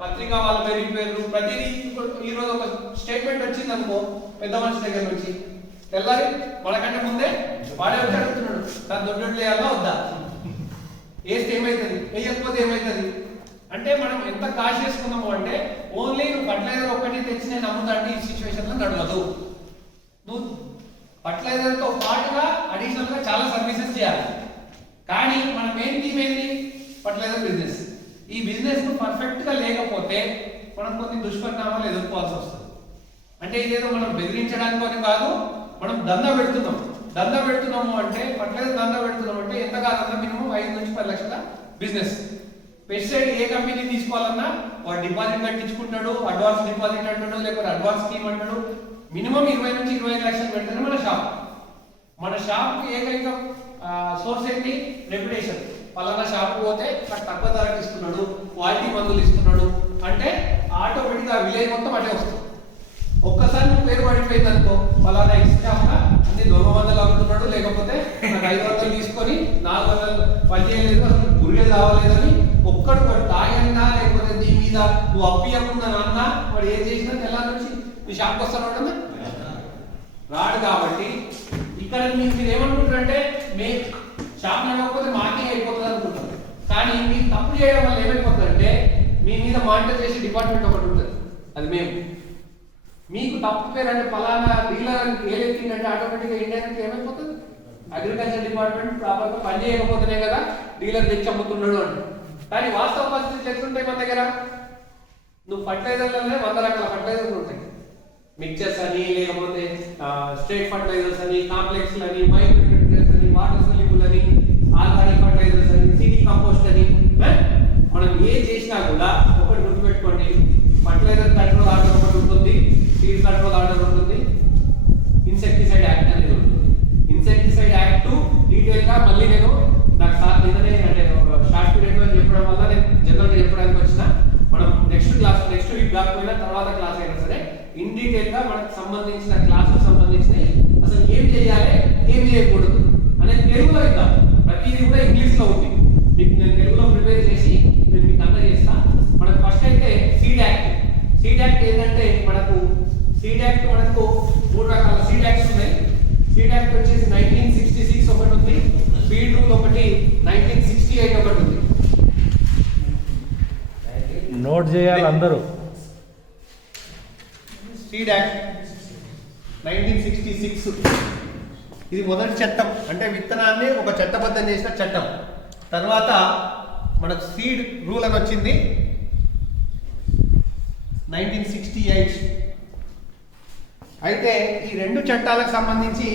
పత్రిక వాళ్ళ పేరు ప్రతిదీ. ఈరోజు ఒక స్టేట్మెంట్ వచ్చింది అనుకో పెద్ద మనిషి దగ్గర నుంచి, తెల్లారి మనకంటే ముందే వాడే వచ్చి అడుగుతున్నాడు దాని దొడ్డు వేయాలా వద్దా, వేస్తే ఏమవుతుంది, వేయకపోతే ఏమవుతుంది. అంటే మనం ఎంత కాశ్ చేసుకున్నాము అంటే ఓన్లీ నువ్వు ఫర్టిలైజర్ ఒక్కటి తెచ్చి నేను అమ్ముతాంటే ఈ సిచ్యువేషన్లో నడవదు. నువ్వు ఫర్టిలైజర్తో పాటుగా అడిషనల్గా చాలా సర్వీసెస్ చేయాలి. కానీ మన మెయిన్ థీమ్ ఏంటి, ఫర్టిలైజర్ బిజినెస్. ఈ బిజినెస్ పర్ఫెక్ట్గా లేకపోతే మనం కొన్ని దుష్పరిణామాలు ఎదుర్కోవాల్సి వస్తుంది. అంటే ఇదేదో మనం బెదిరించడానికి అని కాదు, మనం దందా పెడుతున్నాము అంటే ఫర్టిలైజర్ దందా పెడుతున్నాం అంటే ఎంత కాదన్నా మినిమం 5 నుంచి 10 లక్షల బిజినెస్. పెస్టిసైడ్ ఏ కంపెనీ తీసుకోవాలన్నా వాడు డిపాజిట్ కట్టించుకుంటాడు, అడ్వాన్స్ డిపాజిట్ అంటాడు, లేకపోతే అడ్వాన్స్ స్కీమ్ అంటాడు. మినిమం 20 నుంచి 25 లక్షలు పెడితేనే మన షాప్ ఏకైక సోర్స్ ఏంటి, రెప్యుటేషన్. పలానా షాప్ పోతే తక్కువ ధరకు ఇస్తున్నాడు, క్వాలిటీ మందులు ఇస్తున్నాడు అంటే ఆటోమేటిక్గా విలేజ్ మొత్తం అటే వస్తుంది. ఒక్కసారి నువ్వు పేరు పడిపోయింది అనుకో, పలానా ఇస్తాక అన్ని దొంగ మందులు అమ్ముతున్నాడు, లేకపోతే నాకు 500 తీసుకొని 400 పని చేయలేదు, అసలు గురిలే కావలేదని ఒక్కడు తాగినా లేకపోతే దీని మీద నువ్వు అప్పియకుండా నాన్న వాడు ఏం చేసినా తెల్లా నుంచి నీ షాప్కి వస్తాను రాడు. కాబట్టి ఇక్కడ మీరు ఏమనుకుంటారంటే మే షాప్ నడవకపోతే మాకే అయిపోతుంది అనుకుంటారు. కానీ మీరు తప్పు చేయడం వల్ల ఏమైపోతుందంటే మీ మీద మానిటర్ చేసే డిపార్ట్మెంట్ ఒకటి ఉంటుంది, అది మేము. మీకు తప్పు పేరు అంటే ఫలానా డీలర్ అని ఏలెత్తిందంటే ఆటోమేటిక్గా ఇండియాకి ఏమైపోతుంది, అగ్రికల్చర్ డిపార్ట్మెంట్ ప్రాపర్గా పని చేయకపోతేనే కదా డీలర్ తెచ్చి అమ్ముతున్నాడు అంటే. కానీ వాస్తవ పరిస్థితులు ఎట్లుంటాయి మన దగ్గర, నువ్వు ఫర్టిలైజర్లోనే 100 రకాల ఫర్టిలైజర్లు ఉంటాయి. మిక్చర్స్ అని, లేకపోతే స్ట్రేట్ ఫర్టిలైజర్స్ అని, కాంప్లెక్స్లు అని, మైక్రో న్యూట్రియన్స్ అని, వాటర్ సొల్యూబుల్ అని, ఆర్గానిక్ ఫర్టిలైజర్స్ అని, సిటీ కంపోస్ట్ అని. మనం ఏ చేసినా కూడా ఒకటి గుర్తుపెట్టుకోండి, ఫర్టిలైజర్ కంట్రోల్ ఆర్డర్ ఒకటి ఉంటుంది, సీడ్ కంట్రోల్ ఆర్డర్ ఉంటుంది, ఇన్సెక్టిసైడ్ యాక్ట్ అనేది ఉంటుంది. ఇన్సెక్టిసైడ్ యాక్ట్ డీటెయిల్గా మళ్ళీ నేను నాకు సార్ నిన్ననే అంటే షార్ట్ పీరియడ్లో చెప్పడం వల్ల నేను జనరల్గా చెప్పడానికి వచ్చిన, మనం నెక్స్ట్ వీక్ కాకపోయినా తర్వాత క్లాస్ అయినా సరే ఇన్ డీటెయిల్గా మనకు సంబంధించిన క్లాసుకు సంబంధించిన అసలు ఏం చేయాలి ఏం చేయకూడదు అనేది తెలుగులో ఇద్దాం. ప్రతిదీ కూడా ఇంగ్లీష్లో ఉంది, మీకు నేను తెలుగులో ప్రిపేర్ చేసి నేను మీకు అందజేస్తా. మనకు ఫస్ట్ అయితే సీడ్ యాక్ట్ ఏంటంటే మనకు సీడ్ యాక్ట్ మనకు 3 రకాల సీడ్ యాక్ట్స్ ఉన్నాయి. సీడ్ యాక్ట్ వచ్చేసి 1966 ఒకటి ఉంది, ఫీల్డ్ రూల్ ఒకటి 1968 ఒకటి ఉంది. నోట్ చేయాలి అందరూ. సీడ్ యాక్ట్ 1966 ఇది మొదటి చట్టం, అంటే విత్తనాన్ని ఒక చట్టబద్ధం చేసిన చట్టం. తర్వాత మనకు సీడ్ రూల్ అని వచ్చింది 1968. అయితే ఈ 2 చట్టాలకు సంబంధించి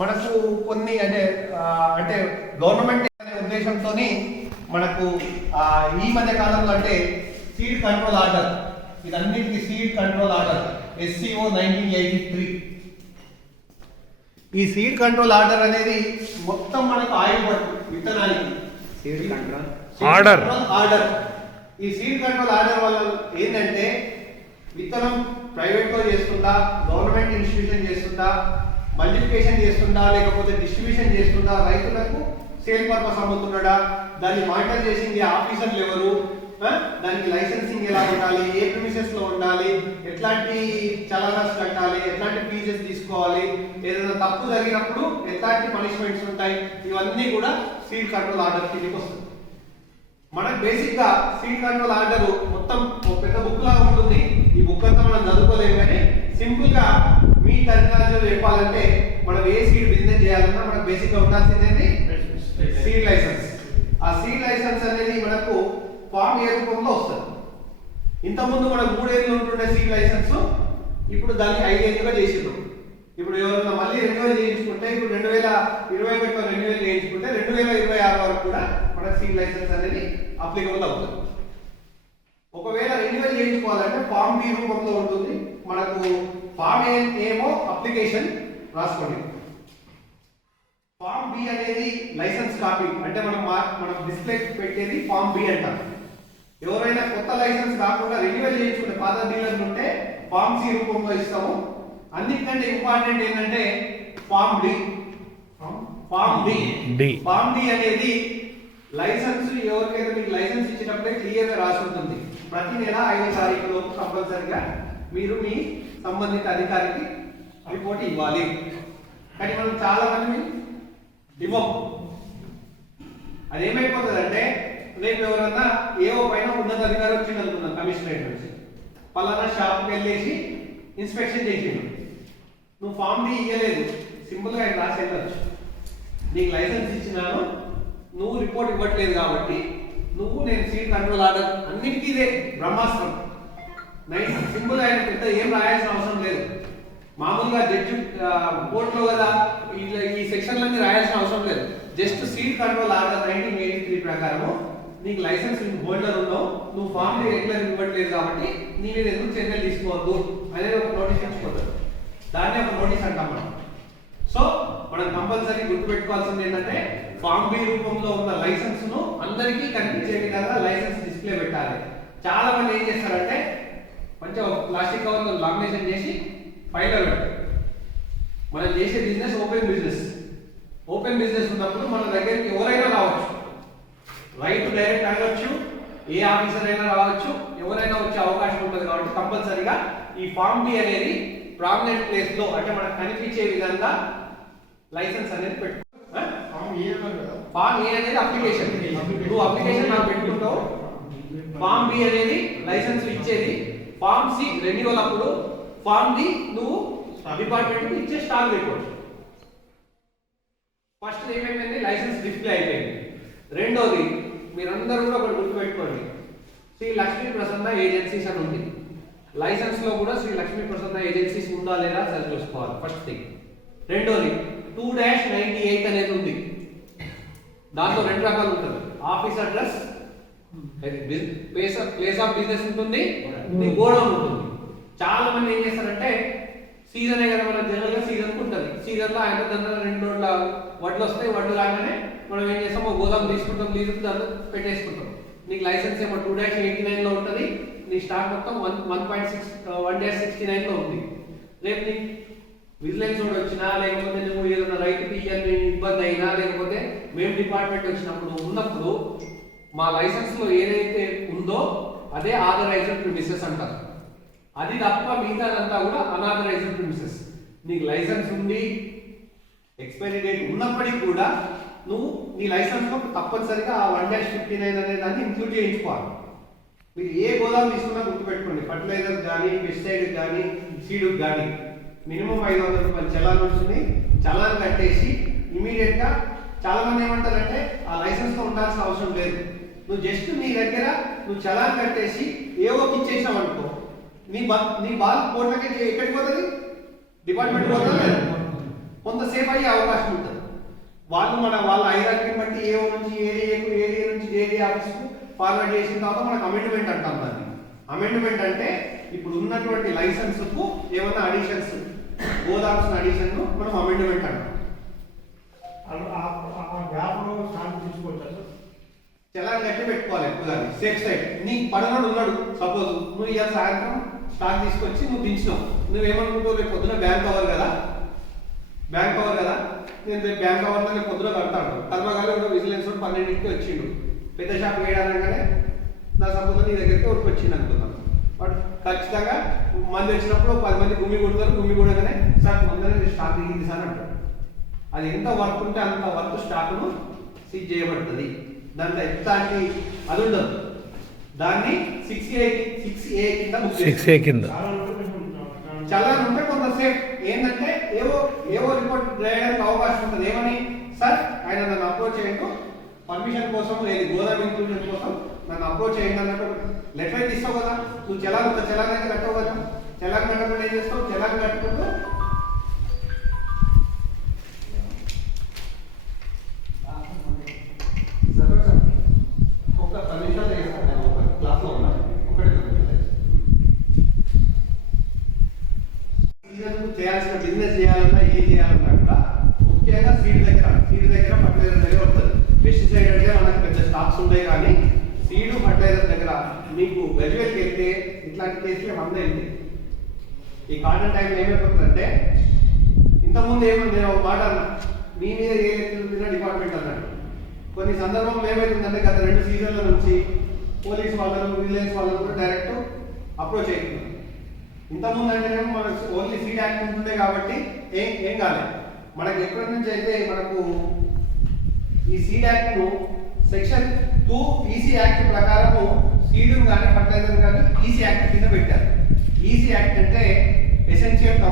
మనకు కొన్ని అంటే గవర్నమెంట్ అనే ఉద్దేశంతో మనకు ఈ మధ్య కాలంలో అంటే సీడ్ కంట్రోల్ ఆర్డర్, ఇదన్నిటికీ సీడ్ కంట్రోల్ ఆర్డర్ SCO 1983. ఈ సీడ్ కంట్రోల్ ఆర్డర్ అనేది మొత్తం మనకు ఆయుర్వేద విత్తనానికి సీడ్ కంట్రోల్ ఆర్డర్. ఈ సీడ్ కంట్రోల్ ఆర్డర్ వల్ల ఏంటంటే విత్తనం ప్రైవేట్లో చేస్తుందా, గవర్నమెంట్ ఇన్స్టిట్యూషన్ చేస్తుందా, మల్టిప్లికేషన్ చేస్తుందా, లేకపోతే డిస్ట్రిబ్యూషన్ చేస్తుందా, రైతులకు సేల్ పర్పస్ అమ్ముతున్నాడా, దాన్ని మానిటర్ చేసింది ఆఫీసర్లు ఎవరు, దానికి లైసెన్సింగ్ ఎలా ఉండాలి, ఏ ప్రిమిసెస్ లో ఉండాలి, ఎట్లాంటి చలానాస్ కట్టాలి, ఎట్లాంటి ఫీజెస్ తీసుకోవాలి, ఏదైనా తప్పు జరిగినప్పుడు ఎట్లాంటి పనిష్మెంట్స్ ఉంటాయి, ఇవన్నీ కూడా సీడ్ కంట్రోల్ ఆర్డర్ కిందకి వస్తుంది. మనకు బేసిక్ గా సీడ్ కంట్రోల్ ఆర్డర్ మొత్తం ఒక పెద్ద బుక్ లాగా ఉంటుంది. ఈ బుక్ అంతా మనం చదువుకోలేము, కానీ సింపుల్ గా మీ టెక్నాలజీలో చెప్పాలంటే మనం ఏ సీడ్ బిజినెస్ చేయాలన్నా మనకు బేసిక్ గా ఉండాల్సింది సీడ్ లైసెన్స్. ఆ సీడ్ లైసెన్స్ అనేది మనకు ఫామ్ ఏ రూపంలో వస్తుంది. ఇంతకుముందు మనకు 3 ఏళ్ళు ఉంటుండే సీడ్ లైసెన్స్, ఇప్పుడు దాన్ని 5 ఏళ్ళుగా చేసిండ్రు. ఇప్పుడు ఎవరైనా మళ్ళీ 2000 చేయించుకుంటే, ఇప్పుడు 2021 2000 చేయించుకుంటే 2026 వరకు కూడా మన సీడ్ లైసెన్స్ అనేది అప్లికబుల్ అవుతుంది. ఒకవేళ రెన్యువల్ చేయించుకోవాలంటే ఫామ్ బి రూపంలో ఉంటుంది. మనకు ఫామ్ ఏమో అప్లికేషన్ రాసుకోండి. ఫామ్ బి అనేది లైసెన్స్ కాపీ, అంటే మనం డిస్ప్లే పెట్టేది ఫామ్ బి అంటాం. ఎవరైనా కొత్త లైసెన్స్ కాకుండా రెన్యువల్ చేయించుకునే పాత డీలర్లు ఉంటే ఫామ్ సి రూపంలో ఇస్తాము. అన్నిటికంటే ఇంపార్టెంట్ ఏంటంటే ఫామ్ డి. ఫామ్ డి అనేది లైసెన్స్, ఎవరికైతే మీకు లైసెన్స్ ఇచ్చినప్పుడే క్లియర్ గా రాసి ఉంటుంది. ప్రతి నెల 5వ తారీఖులోపు కంపల్సరిగా మీరు మీ సంబంధిత అధికారికి రిపోర్ట్ ఇవ్వాలి. కానీ మనం చాలా మంది ఇవ్వం. అదేమైపోతుందంటే రేపు ఎవరన్నా ఏవో పైన ఉన్నతాధికారి వచ్చింది అనుకున్నాం కమిషనరేట్ నుంచి, పలానా షాప్కి వెళ్ళేసి ఇన్స్పెక్షన్ చేసిండు, నువ్వు ఫామ్ డి ఇవ్వలేదు, సింపుల్గా ఆయన రాసి వెళ్ళచ్చు, నీకు లైసెన్స్ ఇచ్చినాను, నువ్వు రిపోర్ట్ ఇవ్వట్లేదు కాబట్టి నేను సీట్ కంట్రోల్ ఆర్డర్ అన్నిటికీ ఇదే బ్రహ్మాస్త్రం. నైట్ సింపుల్ ఆయన పెద్ద ఏం రాయాల్సిన అవసరం లేదు. మామూలుగా జడ్జి కోర్టులో కదా ఈ సెక్షన్లన్నీ రాయాల్సిన అవసరం లేదు. జస్ట్ సీట్ కంట్రోల్ ఆర్డర్ 1983 ప్రకారము నీకు లైసెన్స్ హోల్డర్ ఉన్నావు, నువ్వు ఫామ్ రెగ్యులర్ ఇవ్వట్లేదు కాబట్టి నీ మీద ఎందుకు చర్యలు తీసుకోవద్దు అనేది ఒక నోటీస్ ఇచ్చిపోతారు. దాన్ని ఒక నోటీస్ అంటాం మనం. సో మనం కంపల్సరీ గుర్తుపెట్టుకోవాల్సింది ఏంటంటే ఫామ్ బి రూపంలో ఉన్న లైసెన్స్ ను అందరికీ కనిపించే విధంగా లైసెన్స్ డిస్ప్లే పెట్టాలి. చాలా మంది ఏం చేస్తారంటే కొంచెం ప్లాస్టిక్ కవర్ లో లామినేషన్ చేసి ఫైల్ పెడతారు. మనం చేసే బిజినెస్ ఓపెన్ బిజినెస్ ఉన్నప్పుడు మన దగ్గరికి ఎవరైనా రావచ్చు, రైట్ డైరెక్ట్ అడగచ్చు, ఏ ఆఫీసర్ అయినా రావచ్చు, ఎవరైనా వచ్చే అవకాశం ఉంటుంది. కాబట్టి కంపల్సరీగా ఈ ఫామ్ బి అనేది ప్రామినెంట్ ప్లేస్ లో అంటే మనకు కనిపించే విధంగా లైసెన్స్ అనేది పెట్టు. ఫామ్ ఏ అనేది అప్లికేషన్, నువ్వు అప్లికేషన్ నాకు పెట్టుకుంటావు. ఫామ్ బి అనేది లైసెన్స్ ఇచ్చేది, ఫామ్ సి రెన్యువల్ అప్పుడు, ఫామ్ డి నువ్వు డిపార్ట్మెంట్ ఇచ్చే స్టాక్ రిపోర్ట్. ఫస్ట్ ఏమైంది, లైసెన్స్ డిస్ప్లే అయిపోయింది. రెండోది మీరందరూ కూడా ఒకటి గుర్తుపెట్టుకోండి, శ్రీ లక్ష్మీ ప్రసన్న ఏజెన్సీస్ అని ఉంది. లైసెన్స్ లో కూడా శ్రీ లక్ష్మీ ప్రసన్న ఏజెన్సీస్ ఉందా లేదా సరి చూసుకోవాలి ఫస్ట్ థింగ్. రెండోది 2-98 అనేది ఉంది. దాంట్లో 2 రకాలు ఉంటుంది, office address, place of business ఉంటుంది, గోడౌన్ ఉంటుంది. చాలా మంది ఏం చేస్తారంటే సీజనే కదా మన జనరల్ గా సీజన్ ఉంటుంది, సీజన్ లో ఆయన దగ్గర 2 రోజుల వడ్లు వస్తాయి, వడ్లు రాగానే మనం ఏం చేస్తాం, ఒక గోదాం తీసుకుంటాం, లీజుకు దాన్ని పెట్టేసుకుంటాం. నీకు లైసెన్స్ ఏమో 2-89 లో ఉంటుంది, నీ స్టాక్ మొత్తం 1.69 లో ఉంది. రేపు నీకు విజిలెన్స్ కూడా వచ్చినా, లేకపోతే నువ్వు ఏదైనా రైతు తీయని ఇబ్బంది అయినా, లేకపోతే మేము డిపార్ట్మెంట్ ఉన్నప్పుడు మా లైసెన్స్ లో ఏదైతే ఉందో అదే ఆథరైజ్డ్ ప్రిమిసెస్ అంటారు. అది తప్ప మిగతాదంతా కూడా అనాథరైజ్డ్ ప్రిమిసెస్. నీకు లైసెన్స్ ఉండి ఎక్స్పైరీ డేట్ ఉన్నప్పటికీ కూడా నువ్వు నీ లైసెన్స్ లో తప్పనిసరిగా ఆ 1-59 అనే దాన్ని ఇంక్లూడ్ చేయించుకోవాలి. మీరు ఏ గోదాం తీసుకున్నా గుర్తుపెట్టుకోండి, ఫర్టిలైజర్ కానీ, పెస్టిసైడ్ కానీ, సీడ్ కానీ మినిమం 500 రూపాయలు చలాన్ వస్తుంది. చలాన్ కట్టేసి ఇమీడియట్ గా, చాలా మంది ఏమంటారంటే ఆ లైసెన్స్ తో ఉండాల్సిన అవసరం లేదు, నువ్వు జస్ట్ నీ దగ్గర నువ్వు చలాన్ కట్టేసి ఏవోకి ఇచ్చేసావు అనుకో, నీ బాల్ కోర్టులకి ఎక్కడికి పోతుంది, డిపార్ట్మెంట్ పోతుందా లేదు, కొంతసేపు అయ్యే అవకాశం ఉంటుంది. వాళ్ళ హైరార్కీని బట్టి ఏఓ నుంచి ఏడీఏకు, ఏడీఏ నుంచి ఏడీ ఆఫీస్కు ఫార్వర్డ్ చేసిన తర్వాత మనకు అమెండ్మెంట్ అంటాం దాన్ని. అమెండ్మెంట్ అంటే ఇప్పుడు ఉన్నటువంటి లైసెన్స్కు ఏమన్నా అడిషన్స్, గోదామ్స్ అడిషన్ మనం అమెండ్మెంట్ అంటాం. చలాన్ కట్టి పెట్టుకోవాలి ఎక్కువ సేఫ్ సైడ్. నీకు పడనోడు ఉన్నాడు సపోజ్, నువ్వు ఇవాళ సాయంత్రం స్టాక్ తీసుకొచ్చి నువ్వు దించినావు, నువ్వేమనుకుంటావు, రేపు పొద్దున బ్యాంక్ కవర్ కదా, నేను రేపు బ్యాంక్ కవర్లో రేపు పొద్దున కడతాను. కర్మగాలి విజిలెన్స్ 12కి వచ్చిండు, పెద్ద షాప్ వేయడానగానే నా సపోజ్ నీ దగ్గరికి ఒకటి వచ్చింది అనుకున్నాను. బట్ ఖచ్చితంగా మంది వచ్చినప్పుడు 10 మంది గుమ్మి కొడతారు, గుమ్మి కొడగానే సార్ ముందర స్టాక్ దిగింది సార్ అంటారు. అది ఎంత వర్క్ ఉంటే అంత వర్క్ స్టాక్ను సీజ్ చేయబడుతుంది. దాంట్లో ఎట్లాంటి అది ఉండదు. దాన్ని 6A కింద చలాన్ ఉంటే కొంతసేపు ఏంటంటే ఏవో రిపోర్ట్ చేయడానికి అవకాశం ఉంటుంది. ఏమని, సార్ ఆయన నన్ను అప్రోచ్ చేయండి పర్మిషన్ కోసం, లేదు గోదాం ఇంక్లూజన్ కోసం నన్ను అప్రోచ్ చేయండి అన్నట్టు లెటర్ అయితే ఇస్తావు కదా. నువ్వు చలాన్ అయితే కట్టవు కదా, చలాన్ కట్టకుండా ఏం చేస్తావు, చలాన్ కట్టుకుంటూ ఒక 10 నిమిషాలు చేస్తాను, ఒక క్లాస్లో ఉన్నా చేయాల్సిన బిజినెస్ చేయాలన్నా ఏం చేయాలన్నా కూడా ముఖ్యంగా సీడ్ దగ్గర ఫర్టిలైజర్ దగ్గర ఉంటుంది. పెస్టిసైడ్ అంటే మనకు పెద్ద స్టాక్స్ ఉంటాయి, కానీ సీడ్ ఫర్టిలైజర్ దగ్గర మీకు గజ్వేల్కి వెళ్తే ఇట్లాంటి కేసులు 100 వెళ్తాయి. ఈ కాటన్ టైంలో ఏమైపోతుందంటే, ఇంతకుముందు నేను ఒక మాట అన్నా, మీ మీద ఏ లెక్కలు డిపార్ట్మెంట్ అన్నాడు. కొన్ని సందర్భంలో ఏమైతుందంటే గత 2 సీజన్ల నుంచి పోలీస్ వాళ్ళను విజిలెన్స్ వాళ్ళను కూడా డైరెక్ట్ అప్రోచ్ అవుతున్నాం. ఇంతకుముందు అంటేనేమో మనకు ఓన్లీ సీడ్ యాక్ట్ ఉంటుండే కాబట్టి ఏం కాలేదు. మనకి ఎప్పటి నుంచి అయితే మనకు ఈ సీడ్ యాక్ట్ను సెక్షన్ 2 ఈసీ యాక్ట్ ప్రకారము సీడ్ కానీ ఫర్టిలైజర్ కానీ ఈసీ యాక్ట్ కింద పెట్టారు. ఈసీ యాక్ట్ అంటే ఎసెన్షియల్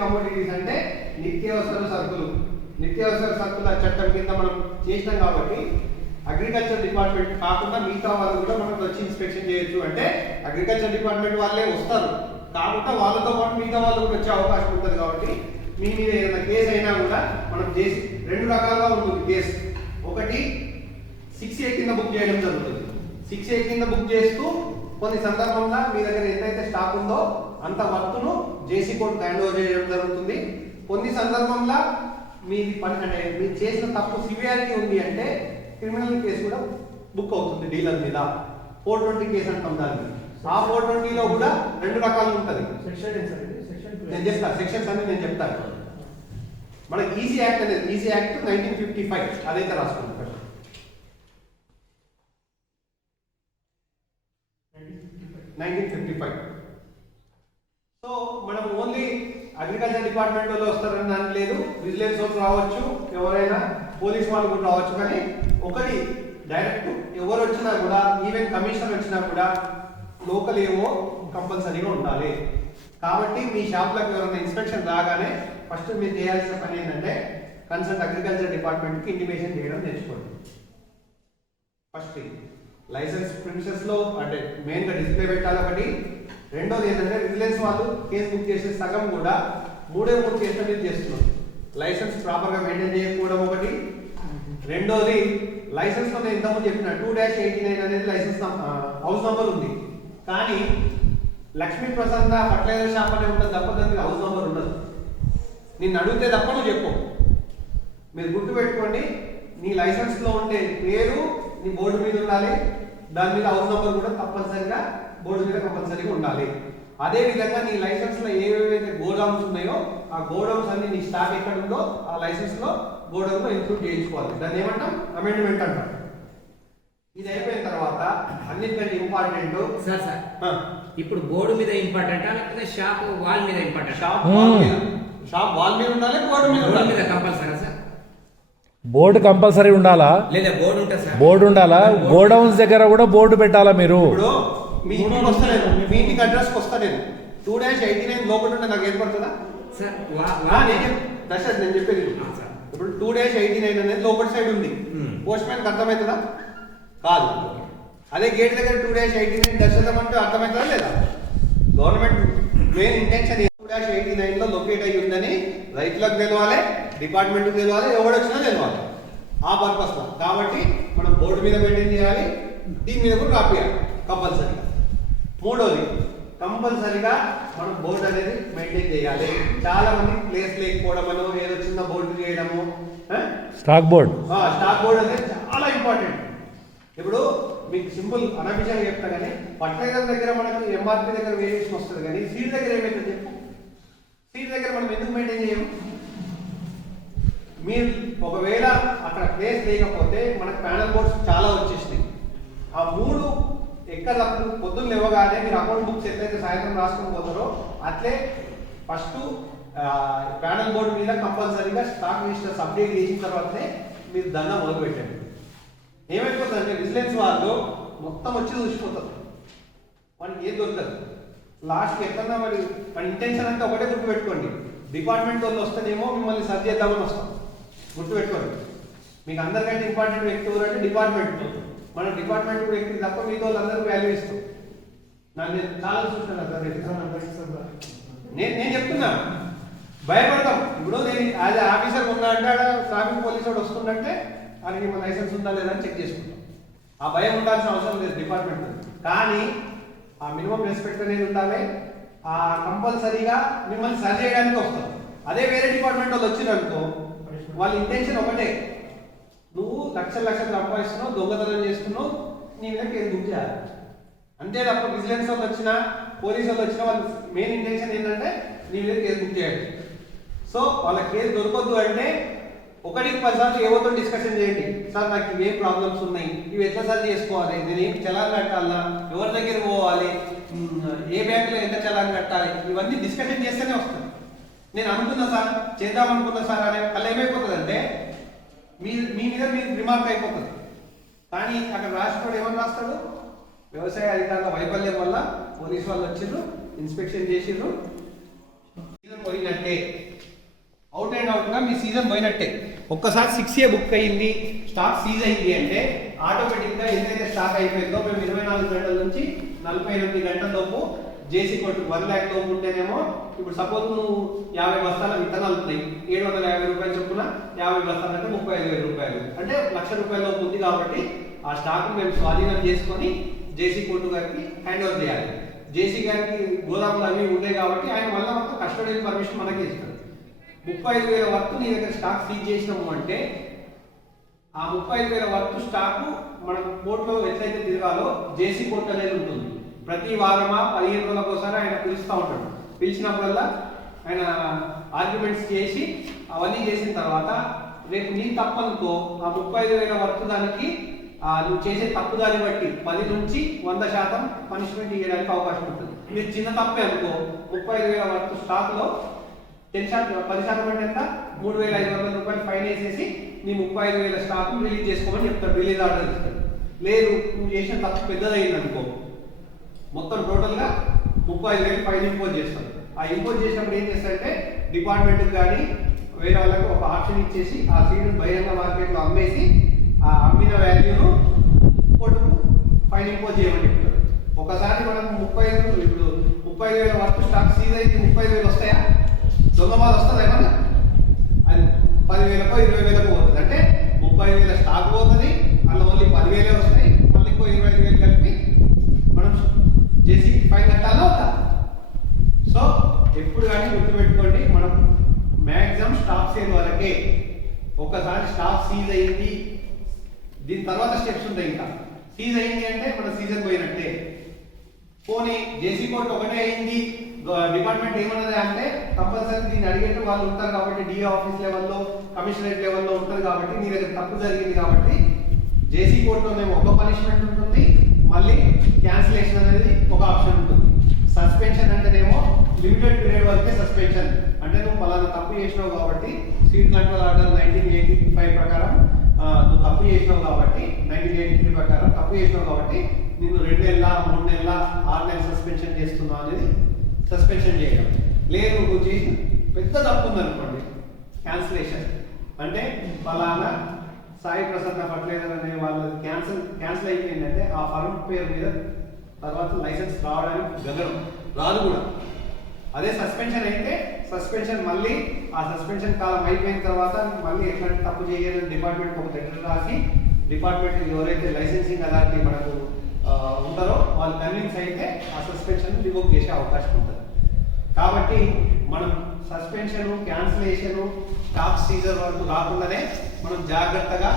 కమోడిటీస్ అంటే నిత్యావసర సరుకుల చట్టం కింద మనం చేసినాం కాబట్టి అగ్రికల్చర్ డిపార్ట్మెంట్ కాకుండా మిగతా వాళ్ళు కూడా మనం వచ్చి ఇన్స్పెక్షన్ చేయొచ్చు. అంటే అగ్రికల్చర్ డిపార్ట్మెంట్ వాళ్ళే వస్తారు కాకుండా వాళ్ళతో పాటు మిగతా వాళ్ళు కూడా వచ్చే అవకాశం ఉంటుంది. కాబట్టి మీ మీద ఏదైనా కేసు అయినా కూడా మనం చేసి 2 రకాలుగా ఉంటుంది కేసు. ఒకటి 6A కింద బుక్ చేయడం జరుగుతుంది. 6A కింద బుక్ చేస్తూ కొన్ని సందర్భంగా మీ దగ్గర ఎంతైతే స్టాక్ ఉందో అంత వర్క్ను జేసీ కోర్టు హ్యాండ్ ఓవర్ చేయడం జరుగుతుంది. కొన్ని సందర్భంలో మీది పని అంటే మీరు చేసిన తప్పు సివియారిటీ ఉంది అంటే క్రిమినల్ కేసు కూడా బుక్ అవుతుంది డీలర్ మీద. 420 కేసు అంటాం దాన్ని. ఆ 420లో కూడా 2 రకాలు ఉంటుంది. నేను చెప్తాను సెక్షన్స్ అన్ని నేను చెప్తాను. మనకి ఈసీ యాక్ట్ అనేది ఈసీ యాక్ట్ 1955 అదైతే రాసుకుంటాం. 1955. సో మనం ఓన్లీ అగ్రికల్చర్ డిపార్ట్మెంట్ వాళ్ళు వస్తారని దానికి లేదు. విజిలెన్స్ వాళ్ళు రావచ్చు, ఎవరైనా పోలీస్ వాళ్ళు కూడా రావచ్చు. కానీ ఒకటి డైరెక్ట్ ఎవరు వచ్చినా కూడా ఈవెన్ కమిషనర్ వచ్చినా కూడా లోకల్ ఏవో కంపల్సరీగా ఉండాలి. కాబట్టి మీ షాప్లకు ఎవరైనా ఇన్స్పెక్షన్ రాగానే ఫస్ట్ మీరు చేయాల్సిన పని ఏంటంటే కన్సర్న్ అగ్రికల్చర్ డిపార్ట్మెంట్కి ఇంటిమేషన్ చేయడం నేర్చుకోండి. ఫస్ట్ లైసెన్స్ ప్రిన్సెస్ లో అంటే మెయిన్గా డిస్ప్లే పెట్టాలి ఒకటి. రెండోది ఏంటంటే విజిలెన్స్ వాళ్ళు కేసు బుక్ చేసే సగం కూడా 3 కేసుల మీద చేస్తున్నారు. లైసెన్స్ ప్రాపర్గా మెయింటైన్ చేయకపోవడం ఒకటి. రెండోది లైసెన్స్ లో నేను ఇంతకుముందు చెప్పిన 2-89 అనేది లైసెన్స్ హౌస్ నంబర్ ఉంది. కానీ లక్ష్మీ ప్రసన్న ఫర్టిలైజర్ షాప్ అనే ఉంటుంది తప్ప దానికి హౌస్ నంబర్ ఉండదు. నిన్ను అడిగితే తప్ప నువ్వు చెప్పు. మీరు గుర్తుపెట్టుకోండి, నీ లైసెన్స్ లో ఉండే పేరు నీ బోర్డు మీద ఉండాలి. దాని మీద హౌస్ నంబర్ కూడా తప్పనిసరిగా బోర్డు మీద కంపల్సరీగా ఉండాలి. అదే విధంగా నీ లైసెన్స్ లో ఏవేవైతే గోడౌన్స్ ఉన్నాయో ఆ గోడౌన్స్ అన్ని నీ స్టాక్ ఎక్కడ ఉందో ఆ లైసెన్స్ లో గోడౌన్ లో ఇంక్లూడ్ చేయించుకోవాలి. దాన్ని ఏమంటాం? అమెండ్మెంట్ అంటాం. ఇది అయిపోయిన తర్వాత అన్నిటికంటే ఇంపార్టెంట్ సార్ ఇప్పుడు బోర్డు మీద ఇంపార్టెంటా లేకపోతే షాప్ వాల్ మీద ఇంపార్టెంట్? షాప్ వాల్ మీద ఉండాలి, బోర్డు మీద కంపల్సరీ సార్. బోర్డు కంపల్సరీ ఉండాలా? లేదా బోర్డు ఉంటుంది సార్. బోర్డు ఉండాలా? గోడౌన్స్ దగ్గర కూడా బోర్డు పెట్టాలా? మీరు ఇప్పుడు మీ ఇంటికి వస్తలేదు, మీ ఇంటికి అడ్రస్కి వస్తలేదు, 2-89 లోపల ఉంటే నాకు ఏర్పడుతుందా సార్? దశరథ్ నేను చెప్పేది ఇప్పుడు 2-89 అనేది లోపల సైడ్ ఉంది. పోస్ట్ మ్యాన్కి అర్థమవుతుందా? కాదు. అదే గేట్ దగ్గర 2-89 దశరథం అంటే అర్థమవుతుందా లేదా? గవర్నమెంట్ మెయిన్ ఇంటెన్షన్ 2-89 లో లొకేట్ అయ్యి ఉందని రైతులకు తెలవాలి, డిపార్ట్మెంట్కి తెలవాలి, ఎవడొచ్చినా తెలవాలి. ఆ పర్పస్ లో కాబట్టి మనం బోర్డు మీద మెయింటైన్ చేయాలి, దీని మీద కూడా రాపియాలి కంపల్సరీగా. మూడోది కంపల్సరీగా మనం బోర్డు అనేది మెయింటైన్ చేయాలి. చాలా మంది ప్లేస్ లేకపోవడం అనో ఏదో చిన్న బోర్డు చేయడము. స్టాక్ బోర్డ్ అనేది చాలా ఇంపార్టెంట్. ఇప్పుడు మీకు సింపుల్ అనఫిషియల్గా చెప్తా కానీ ఫర్టిలైజర్ దగ్గర మనకు ఎంఆర్పి దగ్గర వేరియేషన్ వస్తుంది కానీ సీడ్ దగ్గర ఏమైతుంది చెప్పు? సీడ్ దగ్గర మనం ఎందుకు మెయింటైన్ చేయము? మీరు ఒకవేళ అక్కడ ప్లేస్ లేకపోతే మనకు ప్యానల్ బోర్డ్స్ చాలా వచ్చేసినాయి. ఆ 3 ఎక్కడ పొద్దున్న లేవగానే మీరు అకౌంట్ బుక్స్ ఎట్లయితే సాయంత్రం రాసుకొని పోతారో అట్లే ఫస్ట్ ప్యానల్ బోర్డు మీద కంపల్సరీగా స్టాక్ రిజిస్టర్స్ అప్డేట్ చేసిన తర్వాతనే మీరు దందా మొదలు పెట్టండి. ఏమైపోతుందంటే విజిలెన్స్ వాళ్ళు మొత్తం వచ్చి చూసిపోతారు, మనకి ఏం దొరకదు. లాస్ట్కి ఎక్కడన్నా మరి మన ఇంటెన్షన్ అంటే ఒకటే గుర్తుపెట్టుకోండి, డిపార్ట్మెంట్ వాళ్ళు వస్తేనేమో మిమ్మల్ని సర్చ్ చేద్దామని వస్తాం. గుర్తుపెట్టుకోండి, మీకు అందరికంటే ఇంపార్టెంట్ వ్యక్తి ఎవరంటే డిపార్ట్మెంట్. మన డిపార్ట్మెంట్ వ్యక్తి తప్ప మిగతా వాళ్ళందరూ వాల్యూ ఇస్తాం. నేను చాలా చూస్తున్నాను, నేను చెప్తున్నా భయపడతాం. ఇప్పుడు నేను యాజ్ ఆఫీసర్ ఉన్నా అంటే ట్రాఫిక్ పోలీస్ వాడు వస్తుందంటే ఆయనకి మన లైసెన్స్ ఉందా లేదా అని చెక్ చేసుకుంటాం. ఆ భయం ఉండాల్సిన అవసరం లేదు డిపార్ట్మెంట్. కానీ ఆ మినిమం రెస్పెక్ట్ అనేది ఉండాలి. ఆ కంపల్సరీగా మిమ్మల్ని సర్చ్ చేయడానికి వస్తాం. అదే వేరే డిపార్ట్మెంట్ వాళ్ళు వచ్చిరనుకో వాళ్ళ ఇంటెన్షన్ ఒకటే, నువ్వు లక్షలు సంపాదిస్తున్నావు, దొంగతనం చేస్తున్నావు, నీ మీద కేసు బుక్ చేయాలి అంతే తప్ప విజిలెన్స్ వాళ్ళు వచ్చినా పోలీసు వాళ్ళు వచ్చినా వాళ్ళ మెయిన్ ఇంటెన్షన్ ఏంటంటే నీ మీద కేసు బుక్ చేయాలి. సో వాళ్ళ కేసు దొరకద్దు అంటే ఒకటికి 10 సార్లు ఏవోతో డిస్కషన్ చేయండి. సార్ నాకు ఇవే ప్రాబ్లమ్స్ ఉన్నాయి, ఇవి ఎట్లా సార్ చేసుకోవాలి, నేను ఏం చలాన్ కట్టాలా, ఎవరి దగ్గర పోవాలి, ఏ బ్యాంకులో ఎంత చలాన్ కట్టాలి, ఇవన్నీ డిస్కషన్ చేస్తేనే వస్తుంది. నేను అనుకున్నా సార్, చేద్దాం అనుకున్నా సార్ అనే అలా ఏమైపోతుంది అంటే మీ మీద మీరు రిమార్క్ అయిపోతుంది. కానీ అక్కడ రాష్ట్రుడు ఏమని రాస్తాడు, వ్యవసాయ అధికారుల వైఫల్యం వల్ల పోలీసు వాళ్ళు వచ్చిండ్రు, ఇన్స్పెక్షన్ చేసిండ్రు, సీజన్ పోయినట్టే, అవుట్ అండ్ అవుట్గా మీ సీజన్ పోయినట్టే. ఒక్కసారి 6A బుక్ అయ్యింది, స్టాక్ సీజ్ అయింది అంటే ఆటోమేటిక్గా ఎంతైతే స్టాక్ అయిపోయిందో మేము 24 గంటల నుంచి 48 గంటల లోపు జేసీ కొట్టు 1 lakh లోపు ఉంటేనేమో, ఇప్పుడు సపోజ్ నువ్వు 50 బస్తాల విత్తనాలు ఉన్నాయి, 750 రూపాయలు చొప్పున 50 బస్తాలు అంటే 35,000 రూపాయలు, అంటే ₹1,00,000 లోపు ఉంది. కాబట్టి ఆ స్టాక్ మేము స్వాధీనం చేసుకొని జేసీ కోర్టు గారికి హ్యాండ్ ఓవర్ చేయాలి. జేసీ గారికి గోదాములు అవి ఉంటాయి కాబట్టి ఆయన వల్ల మొత్తం కస్టడీ పర్మిషన్ మనకే ఇస్తారు. 35,000 వర్త్ నీ దగ్గర స్టాక్ సీజ్ చేసినాము అంటే ఆ 35,000 వర్త్ స్టాక్ మనం కోర్టులో ఎట్లయితే తిరగాలో జేసీ కోర్టు అనేది ఉంటుంది. ప్రతి వారమా 15 రోజులకు ఒకసారి ఆయన పిలుస్తూ ఉంటాడు. పిలిచినప్పుడల్లా ఆయన ఆర్గ్యుమెంట్స్ చేసి అవన్నీ చేసిన తర్వాత రేపు నీ తప్పనుకో ఆ 35,000 వర్త్ దానికి నువ్వు చేసే తప్పుదాన్ని బట్టి 10 నుంచి 100% పనిష్మెంట్ ఇవ్వడానికి అవకాశం ఉంటుంది. మీరు చిన్న తప్పే అనుకో 35,000 వర్త్ స్టాక్ లో 10% అంటే ఎంత, 3,500 రూపాయలు ఫైన్ వేసేసి నీ 35,000 స్టాక్ రిలీజ్ చేసుకోమని చెప్తాడు, రిలీజ్ ఆర్డర్ ఇస్తాడు. లేదు నువ్వు చేసిన తప్పు పెద్దదైంది అనుకో, మొత్తం టోటల్ గా 35,000 ఫైన్ ఇంపోజ్ చేస్తాడు. ఆ ఇంపోజ్ చేసినప్పుడు ఏం చేస్తారంటే డిపార్ట్మెంట్కి కానీ వేరే వాళ్ళకి ఒక ఆప్షన్ ఇచ్చేసి ఆ సీడ్ని బహిరంగ మార్కెట్లో అమ్మేసి ఆ అమ్మిన వాల్యూను కోర్టుకు ఫైన్ ఇంపోజ్ చేయమని చెప్తారు. ఒకసారి మనం 35,000 వర్త్ స్టాక్ సీజ్ అయితే 30,000 వస్తాయా, దొంగమాలు వస్తుంది ఏమన్నా, అది 10,000కో 20,000కో పోతుంది. అంటే 30,000 స్టాక్ పోతుంది, అందులో ఓన్లీ 10,000 వస్తాయి, మళ్ళీ ఇంకో 25,000 కలిపి మనం జేసీకి ఫైన్ కట్టాలా అవుతా. సో ఎప్పుడు కానీ గుర్తుపెట్టుకోండి, మనం మ్యాక్సిమం స్టాక్ సేల్ వరకే. ఒకసారి స్టాక్ సీజ్ అయింది, దీని తర్వాత స్టెప్స్ ఉంటాయి. ఇంకా సీజ్ అయింది అంటే మన సీజన్ పోయినట్టే. పోనీ జేసీ కోర్టు ఒకటే అయింది, డిపార్ట్మెంట్ ఏమన్నది అంటే కంపల్సరీ దీన్ని అడిగేట్టు వాళ్ళు ఉంటారు కాబట్టి డిఓ ఆఫీస్ లెవెల్లో కమిషనరేట్ లెవెల్లో ఉంటారు కాబట్టి నీ దగ్గర తప్పు జరిగింది కాబట్టి జేసీ కోర్టులోనేమో ఒక పనిష్మెంట్ ఉంటుంది, మళ్ళీ క్యాన్సిలేషన్ అనేది ఒక ఆప్షన్ ఉంటుంది. సస్పెన్షన్ అంటేనేమో లిమిటెడ్ పీరియడ్ వరకే సస్పెన్షన్, అంటే నువ్వు పలానా తప్పు చేసినావు కాబట్టి సీడ్ కంట్రోల్ ఆర్డర్ 1985 ప్రకారం నువ్వు తప్పు చేసినావు కాబట్టి 1983 ప్రకారం తప్పు చేసినావు కాబట్టి నిన్ను 2 నెలల 3 నెలల 6 నెలల సస్పెన్షన్ చేస్తున్నావు అనేది సస్పెన్షన్ చేయడం. లేదు నువ్వు చేసిన పెద్ద తప్పు ఉందనుకోండి క్యాన్సిలేషన్, అంటే పలానా సాయి ప్రసన్న ఫర్టిలైజర్ అనే వాళ్ళది క్యాన్సిల్ అయిపోయిందంటే ఆ ఫర్మ్ పేరు మీద తర్వాత లైసెన్స్ రావడానికి గగనం రాదు కూడా. అదే సస్పెన్షన్ అయితే సస్పెన్షన్ మళ్ళీ ఆ సస్పెన్షన్ కాలం అయిపోయిన తర్వాత మళ్ళీ ఎట్లాంటి తప్పు చేయాలని డిపార్ట్మెంట్ ఒక లెటర్ రాసి డిపార్ట్మెంట్ ఎవరైతే లైసెన్సింగ్ అథారిటీ మనకు ఉంటారో వాళ్ళు కన్విన్స్ అయితే ఆ సస్పెన్షన్ రివోక్ చేసే అవకాశం ఉంటుంది. కాబట్టి మనం సస్పెన్షన్, క్యాన్సిలేషన్, స్టాక్ సీజర్ వరకు రాకుండానే మనం జాగ్రత్తగా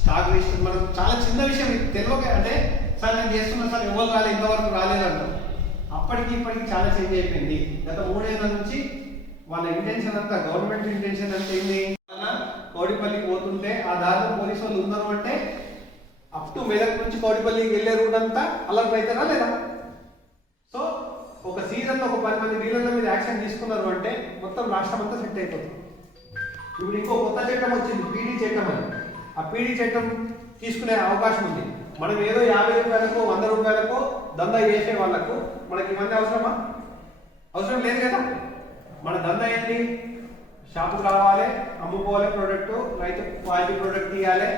స్టాక్ రిజిస్టర్, మనం చాలా చిన్న విషయం తెలియక అంటే సార్ నేను చేస్తున్నా సార్ ఎవరు రాలేదు ఇంతవరకు రాలేదంటారు. అప్పటికి ఇప్పటికి చాలా చేంజ్ అయిపోయింది. గత 3 ఏళ్ల నుంచి వాళ్ళ ఇంటెన్షన్ అంతా, గవర్నమెంట్ ఇంటెన్షన్ అంటే ఏంటి, కౌడిపల్లికి పోతుంటే ఆ దారిలో పోలీసు వాళ్ళు ఉన్నారు అంటే అప్ టు మెదక్ నుంచి కౌడిపల్లికి వెళ్ళే రూట్ అంతా అలర్ట్ అవుతారా లేదా. సో ఒక సీజన్లో ఒక 10 మంది డీలర్ల మీద యాక్షన్ తీసుకున్నారు అంటే మొత్తం రాష్ట్రం అంతా సెట్ అయిపోతుంది. ఇప్పుడు ఇంకో కొత్త చట్టం వచ్చింది, పీడీ చట్టం అని. ఆ పీడీ చట్టం తీసుకునే అవకాశం ఉంది. మనం ఏదో 50 రూపాయలకో 100 రూపాయలకో దందా చేసే వాళ్ళకు మనకి ఇవన్నీ అవసరమా? అవసరం లేదు కదా. మన దందా ఏంటి, షాపుకు రావాలి, అమ్ముకోవాలి ప్రోడక్ట్, రైతు క్వాలిటీ ప్రోడక్ట్ ఇవ్వాలి,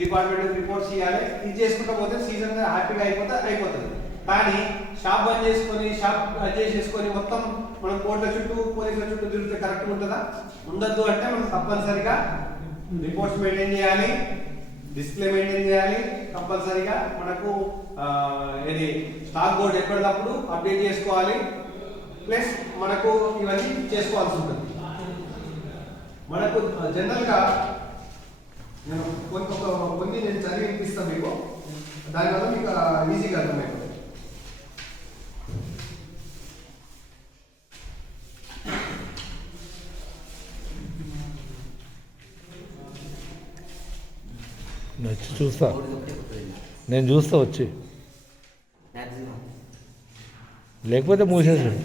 డిపార్ట్మెంట్ రిపోర్ట్స్ ఇవ్వాలి, ఇది చేసుకుంటూ పోతే సీజన్ హ్యాపీగా అయిపోతుంది. కానీ షాప్ బంద్ చేసుకొని చేసేసుకొని మొత్తం మనం కోర్టుల చుట్టూ పోలీసుల చుట్టూ తిరిగితే కరెక్ట్ ఉంటుందా? ఉండద్దు. అంటే మనం తప్పనిసరిగా రిపోర్ట్స్ మెయింటైన్ చేయాలి, డిస్ప్లే మెయింటైన్ చేయాలి, కంపల్సరీగా మనకు ఇది స్టాక్ బోర్డ్ ఎప్పటికప్పుడు అప్డేట్ చేసుకోవాలి, ప్లస్ మనకు ఇవన్నీ చేసుకోవాల్సి ఉంటుంది. మనకు జనరల్గా నేను కొన్ని నేను చదివి వినిపిస్తాను మీకు, దానివల్ల మీకు ఈజీగా అర్థమైపోతుంది. నేను వచ్చి చూస్తా, బోర్డు ఒకటే కొత్తది నేను చూస్తా వచ్చి, మ్యాక్సిమం లేకపోతే మూసేసాడు,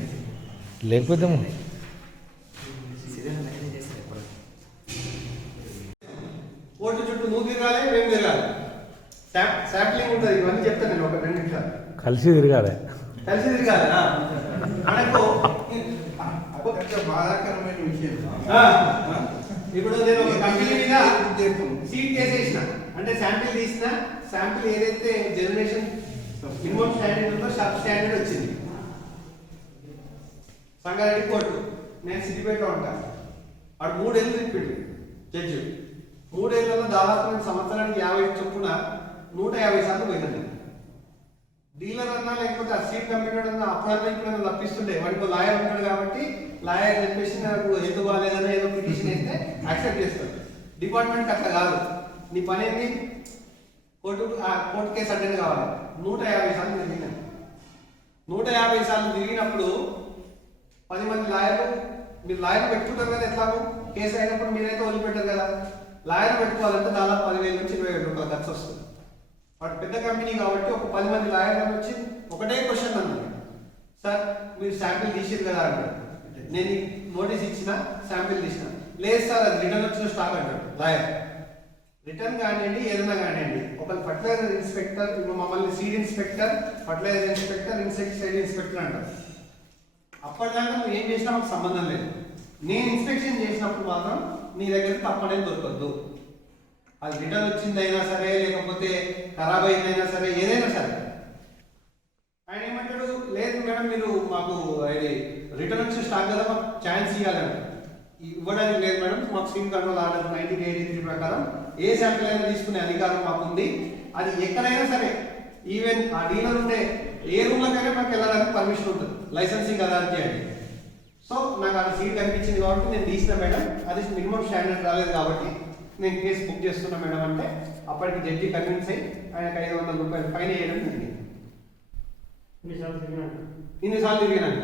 లేకపోతే సీరియల్ మెయింటైన్ చేస్తారు ఎప్పుడు. కోర్టు చుట్టూ నువ్వు తిరగాలి, మేము తిరగాలి. శాంప్లింగ్ ఉంటుంది, ఇవన్నీ చెప్తాను నేను ఒక 2 నిమిషాలు. కలిసి తిరగాలి. కలిసి తిరగాలి. మనకు బాధాకరమైన విషయం. ఇప్పుడు నేను ఒక కంపెనీ మీద సీట్ కేసేసిన, అంటే శాంపిల్ తీసిన, శాంపిల్ ఏదైతే జనరేషన్ మినిమం స్టాండర్డ్ ఉందో సబ్ స్టాండర్డ్ వచ్చింది. సంగారెడ్డి కోర్టు, నేను సిద్దిపేటలో ఉంటాను. వాడు 3 ఏళ్ళు తిప్పిండు జడ్జి. 3 ఏళ్ళలో దాదాపు నేను సంవత్సరానికి 50 చొప్పున 150 సార్లు పోయినాను. డీలర్ అన్నా లేకపోతే ఆ సీట్ కంపెనీ అన్నా అప్పుడన్నా ఇప్పుడు తప్పిస్తుండే. వాడికి లాయర్ ఉంటాడు కాబట్టి లాయర్ చెప్పేసి నాకు హెల్త్ బాగాలేదని ఏదో పిటిషన్ వేస్తే యాక్సెప్ట్ చేస్తాడు. డిపార్ట్మెంట్కి అట్లా కాదు. నీ పని ఏంటి? కోర్టు కేసు అటెండ్ కావాలి. 150 సార్లు తిరిగినాను. 150 సార్లు తిరిగినప్పుడు 10 మంది లాయర్లు, మీరు లాయర్ పెట్టుకుంటారు కదా, ఎట్లాగో కేసు అయినప్పుడు మీరైతే వదిలిపెట్టారు కదా. లాయర్ పెట్టుకోవాలంటే దాదాపు 10,000 నుంచి 20,000 రూపాయలు ఖర్చు వస్తుంది. వాడు పెద్ద కంపెనీ కాబట్టి ఒక 10 మంది లాయర్లు వచ్చి ఒకటే క్వశ్చన్ అన్నాడు, సార్ మీరు శాంపిల్ తీసిరు కదా అంటాడు. నేను నోటీస్ ఇచ్చిన, శాంపిల్ తీసిన. లేదు సార్ అది రిటర్న్ వచ్చిన స్టాక్ అంటాడు లాయర్. రిటర్న్ కానివ్వండి, ఏదైనా కానివ్వండి, ఒక ఫర్టిలైజర్ ఇన్స్పెక్టర్, ఇప్పుడు మమ్మల్ని seed inspector, fertiliser inspector, insecticide inspector అంటారు. అప్పటిదాకా నువ్వు ఏం చేసినా మాకు సంబంధం లేదు. నేను ఇన్స్పెక్షన్ చేసినప్పుడు మాత్రం నీ దగ్గర తప్పనేది దొరకద్దు. అది రిటర్న్ వచ్చిందైనా సరే, లేకపోతే ఖరాబ్ అయిందైనా సరే, ఏదైనా సరే. ఆయన ఏమంటాడు, లేదు మేడం మీరు మాకు ఇది రిటర్న్ వచ్చిన స్టాక్ కదా, మాకు ఛాన్స్ ఇవ్వాలని. ఇవ్వడానికి లేదు మేడం, మాకు స్కీమ్ కంట్రోల్ ఆర్డర్ 1983 ప్రకారం ఏ శాంపిల్ అయినా తీసుకునే అధికారం మాకు ఉంది. అది ఎక్కడైనా సరే, ఈవెన్ ఆ డీలర్ ఉంటే ఏ రూమ్లోకైనా మాకు వెళ్ళడానికి పర్మిషన్ ఉంటుంది, లైసెన్సింగ్ అథారిటీ అని. సో నాకు అది సీట్ కనిపించింది కాబట్టి నేను తీసిన మేడం, అది మినిమం స్టాండర్డ్ రాలేదు కాబట్టి నేను కేసు బుక్ చేస్తున్నా మేడం అంటే, అప్పటికి జడ్జి కన్విన్స్ అయ్యి ఆయనకు 500 రూపాయలు ఫైన్ వేయడం జరిగింది. ఇన్నిసార్లు తిరిగినాక.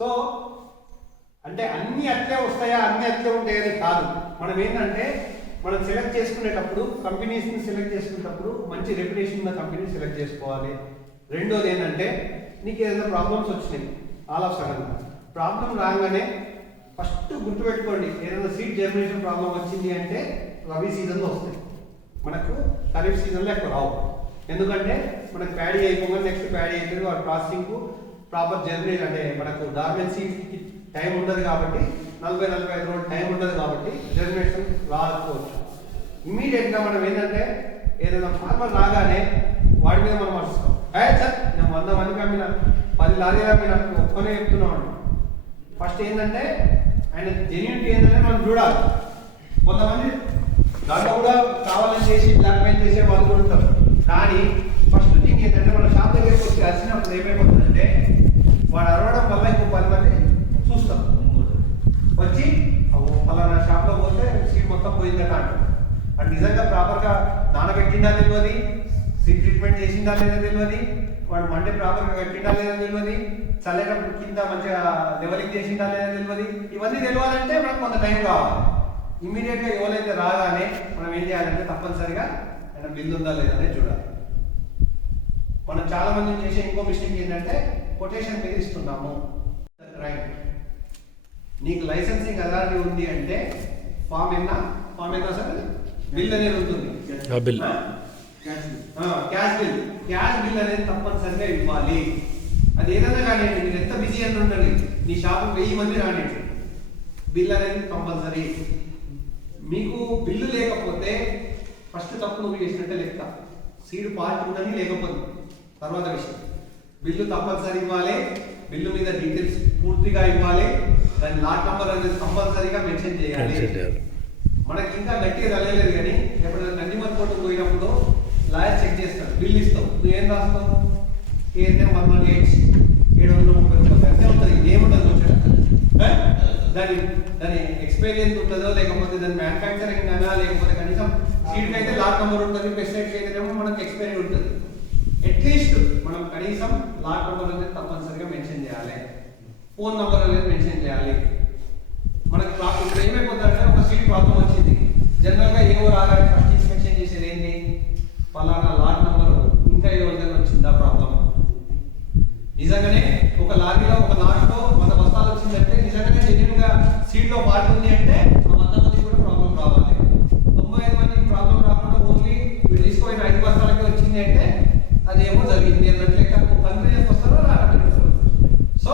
సో అంటే అన్ని అట్లే వస్తాయా, అన్ని అట్లే ఉంటాయని కాదు. మనం ఏంటంటే మనం సెలెక్ట్ చేసుకునేటప్పుడు, కంపెనీస్ని సెలెక్ట్ చేసుకునేటప్పుడు మంచి రెప్యుటేషన్ ఉన్న కంపెనీ సెలెక్ట్ చేసుకోవాలి. రెండోది ఏంటంటే, నీకు ఏదైనా ప్రాబ్లమ్స్ వచ్చినాయి ఆల్ ఆఫ్ సడన్, ప్రాబ్లం రాగానే ఫస్ట్ గుర్తుపెట్టుకోండి, ఏదైనా సీడ్ జనరేషన్ ప్రాబ్లం వచ్చింది అంటే రబీ సీజన్లో వస్తాయి, మనకు ఖరీఫ్ సీజన్లో ఎక్కువ రావు. ఎందుకంటే మనకు ప్యాడీ అయిపోగా నెక్స్ట్ ప్యాడీ అయిపోయి వాడు ప్రాసెసింగ్కు ప్రాపర్ జనరేషన్, అంటే మనకు డార్మెన్సీకి టైం ఉండదు కాబట్టి, 40-45 రోజులు టైం ఉండదు కాబట్టి జనరేషన్ రాకపోవచ్చు. ఇమీడియట్గా మనం ఏంటంటే ఏదైనా ఫార్మర్ రాగానే వాడి మీద మనం మరుస్తాం. సార్ నేను 100 మందికి అమ్మిన, 10 లారీలు అమ్మిన, ఒక్కనే చెప్తున్నాను. ఫస్ట్ ఏంటంటే ఆయన జెన్యూనిటీ ఏంటంటే మనం చూడాలి. కొంతమంది దాంట్లో కూడా కావాలని చేసి బ్లాక్ మెయిల్ చేసే వాళ్ళు కూడా ఉంటారు. కానీ ఫస్ట్ థింగ్ ఏంటంటే మన షాప్ దగ్గరికి వచ్చి వచ్చినప్పుడు ఏమైపోతుందంటే వాడు అరవడం వల్ల ఇంకో 10 మంది చూస్తాం, వచ్చి పలానా షాప్లో పోతే సీట్ మొత్తం పోయిందట అంటారు. అండ్ నిజంగా ప్రాపర్గా నానబెట్టిందా తెలియదు, సీట్ ట్రీట్మెంట్ చేసిందా లేదా తెలియదు, వాడు మండే ప్రాపర్గా కట్టిందా లేదా తెలియదు, చల్లేటప్పుడు కింద మంచిగా లెవెలింగ్ చేసిందా లేదా తెలియదు. ఇవన్నీ తెలియాలంటే మనకు కొంత టైం కావాలి. ఇమీడియట్గా ఎవరైతే రాగానే మనం ఏం చేయాలంటే తప్పనిసరిగా ఆయన బిల్లు ఉందా లేదా అనేది చూడాలి. మనం చాలా మంది చేసే ఇంకో మిస్టేక్ ఏంటంటే కొటేషన్ మీద ఇస్తున్నాము. రైట్, నీకు లైసెన్సింగ్ అథారిటీ ఉంది అంటే ఫామ్ అయినా సరే బిల్ అనేది ఉంటుంది. క్యాష్ బిల్ అనేది తప్పనిసరిగా ఇవ్వాలి. అది ఏదైనా కానివ్వండి, మీరు ఎంత బిజీ అని ఉండండి, నీ షాపు 1000 మంది రానివ్వండి, బిల్ అనేది కంపల్సరీ. మీకు బిల్లు లేకపోతే ఫస్ట్ తప్పు నువ్వు చేసినట్టే లెక్క. సీడ్ పార్ట్ ఉందని లేకపోతే తర్వాత విషయం. బిల్లు తప్పనిసరి ఇవ్వాలి, బిల్లు మీద డీటెయిల్స్ పూర్తిగా ఇవ్వాలి, దాని లాట్ నెంబర్ అనేది కంపల్సరీగా మెన్షన్ చేయాలి. మనకి ఇంకా గట్టిగా తెలియలేదు కానీ ఎప్పుడైనా కన్జ్యూమర్ కోర్టుకు పోయినప్పుడు లాయర్ చెక్ చేస్తాడు, బిల్ ఇస్తావు, నువ్వు ఏం రాస్తావు, KSM 118 730 రూపాయలు అంతే ఉంటుంది, ఏముంటుంది వచ్చాడు. దాని ఎక్స్పీరియన్స్ ఉంటుందో లేకపోతే దాని మ్యానుఫ్యాక్చరింగ్ అనా, లేకపోతే కనీసం సీడ్కి అయితే లాట్ నెంబర్ ఉంటుంది, పెస్టిసైడ్కి అయితేనేమో మనకి ఎక్స్పైరీ ఉంటుంది. అట్లీస్ట్ మనం కనీసం లాట్ నెంబర్ అనేది తప్పనిసరిగా మెన్షన్ చేయాలి, ఫోన్ నెంబర్ అనేది మెన్షన్ చేయాలి. మనకి ఇప్పుడు ఏమైపోతుందంటే ఒక సీడ్ ప్రాబ్లం వచ్చింది, జనరల్గా ఏవో రాగానే ఫస్ట్ ఇన్స్పెక్షన్ పలానా లాట్ నెంబరు ఇంకా ఎవరికైనా వచ్చిందా ప్రాబ్లం. నిజంగానే ఒక లారీలో ఒక లాట్లో 100 బస్తాలు వచ్చిందంటే నిజంగానే జెన్యున్ గా సీడ్ లో ఫాల్ట్ ఉంది అంటే ఆ 100 మందికి కూడా ప్రాబ్లం రావాలి. 95 మందికి ప్రాబ్లం రాకుండా ఓన్లీ వీడు తీసుకోయిన 5 బస్తాలకి వచ్చింది అంటే అదేమో జరిగింది అన్నట్లు కన్ఫ్యూజన్ వస్తారో రాకండి. సో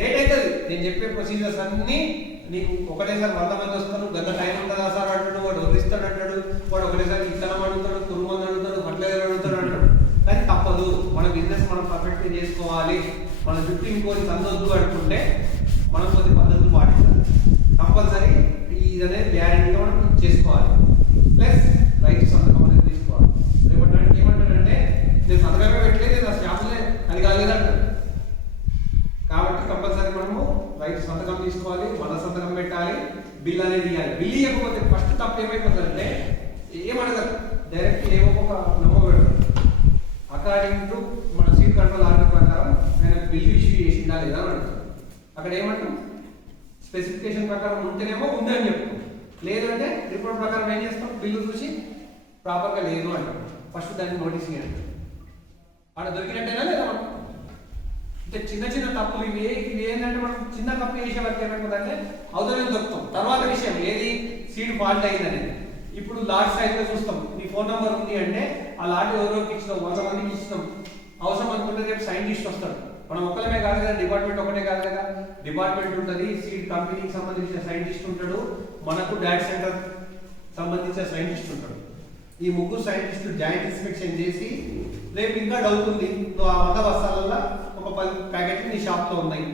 లేట్ అవుతుంది. నేను చెప్పే ప్రొసీజర్స్ అన్ని నీకు ఒకటేసారి 100 మంది వస్తారు, గంట టైం ఉంటుందా సార్ అంటాడు, వాడు వదిలిస్తాడు అంటాడు, వాడు ఒకటేసారి ఇత్తనం అడుగుతాడు, కురుమంది అడుగుతాడు, ఫర్టిలైజర్ అడుగుతాడు అంటాడు. కానీ తప్పదు, మన బిజినెస్ మనం పర్ఫెక్ట్గా చేసుకోవాలి, మన చుట్టూ ఇంకోటి అందొద్దు అనుకుంటే మనం కొద్ది పద్ధతులు పాటించాలి. కంపల్సరీ ఇది అనేది గ్యారెంటీగా మనం చేసుకోవాలి. ప్లస్ రైతు సంతకం అనేది తీసుకోవాలి. రేపటి ఏమంటాడంటే నేను సంతకమే పెట్టలేదు, నా స్టాఫ్లే అది కాలేదంటాడు. కాబట్టి కంపల్సరీ మనము రైతు సంతకం తీసుకోవాలి, మన సంతకం పెట్టాలి, బిల్ అనేది ఇవ్వాలి. బిల్ ఇవ్వకపోతే ఫస్ట్ తప్పు ఏమైపోతుందంటే ఏమడగదు, డైరెక్ట్ ఏవో ఒక నెంబర్ పెడతారు. అకార్డింగ్ టు మన సీడ్ కంట్రోల్ ఆర్డర్ ప్రకారం ఆయన బిల్ ఇష్యూ చేసిందా లేదా అని అడుగుతారు. అక్కడ ఏమంటాం, స్పెసిఫికేషన్ ప్రకారం ఉంటేనేమో ఉంది అని చెప్తాం, లేదంటే రిపోర్ట్ ప్రకారం ఏం చేస్తాం, బిల్లు చూసి ప్రాపర్గా లేదు అంటాం. ఫస్ట్ దాన్ని నోటీస్ ఇవ్వండి, అక్కడ దొరికినట్టేనా లేదా మనం. అంటే చిన్న చిన్న తప్పులు ఇవి ఏంటంటే మనం చిన్న తప్పు చేసే వరకు ఏమైపోతుందంటే అవతలనే దొరుకుతాం. తర్వాత విషయం ఏది సీడ్ ఫాల్ట్ అయిందనేది. ఇప్పుడు లాట్ సైజ్లో చూస్తాం, నీ ఫోన్ నెంబర్ ఉంది అంటే ఆ లాట్ ఎవరికి ఇచ్చినాం, 100 మందికి ఇచ్చినాం. అవసరం అనుకుంటే రేపు సైంటిస్ట్ వస్తాడు. మనం ఒక్కలమే కాదు కదా, డిపార్ట్మెంట్ ఒకటే కాదు కదా, డిపార్ట్మెంట్ ఉంటుంది, సీడ్ కంపెనీకి సంబంధించిన సైంటిస్ట్ ఉంటాడు, మనకు డాట్ సెంటర్ సంబంధించిన సైంటిస్ట్ ఉంటాడు. ఈ ముగ్గురు సైంటిస్టులు జాయింట్ ఇన్స్పెక్షన్ చేసి రేపు ఇంకా డౌట్ ఉంది, నువ్వు ఆ 100 బస్తాలలో ఒక 10 ప్యాకెట్లు నీ షాప్లో ఉన్నాయి.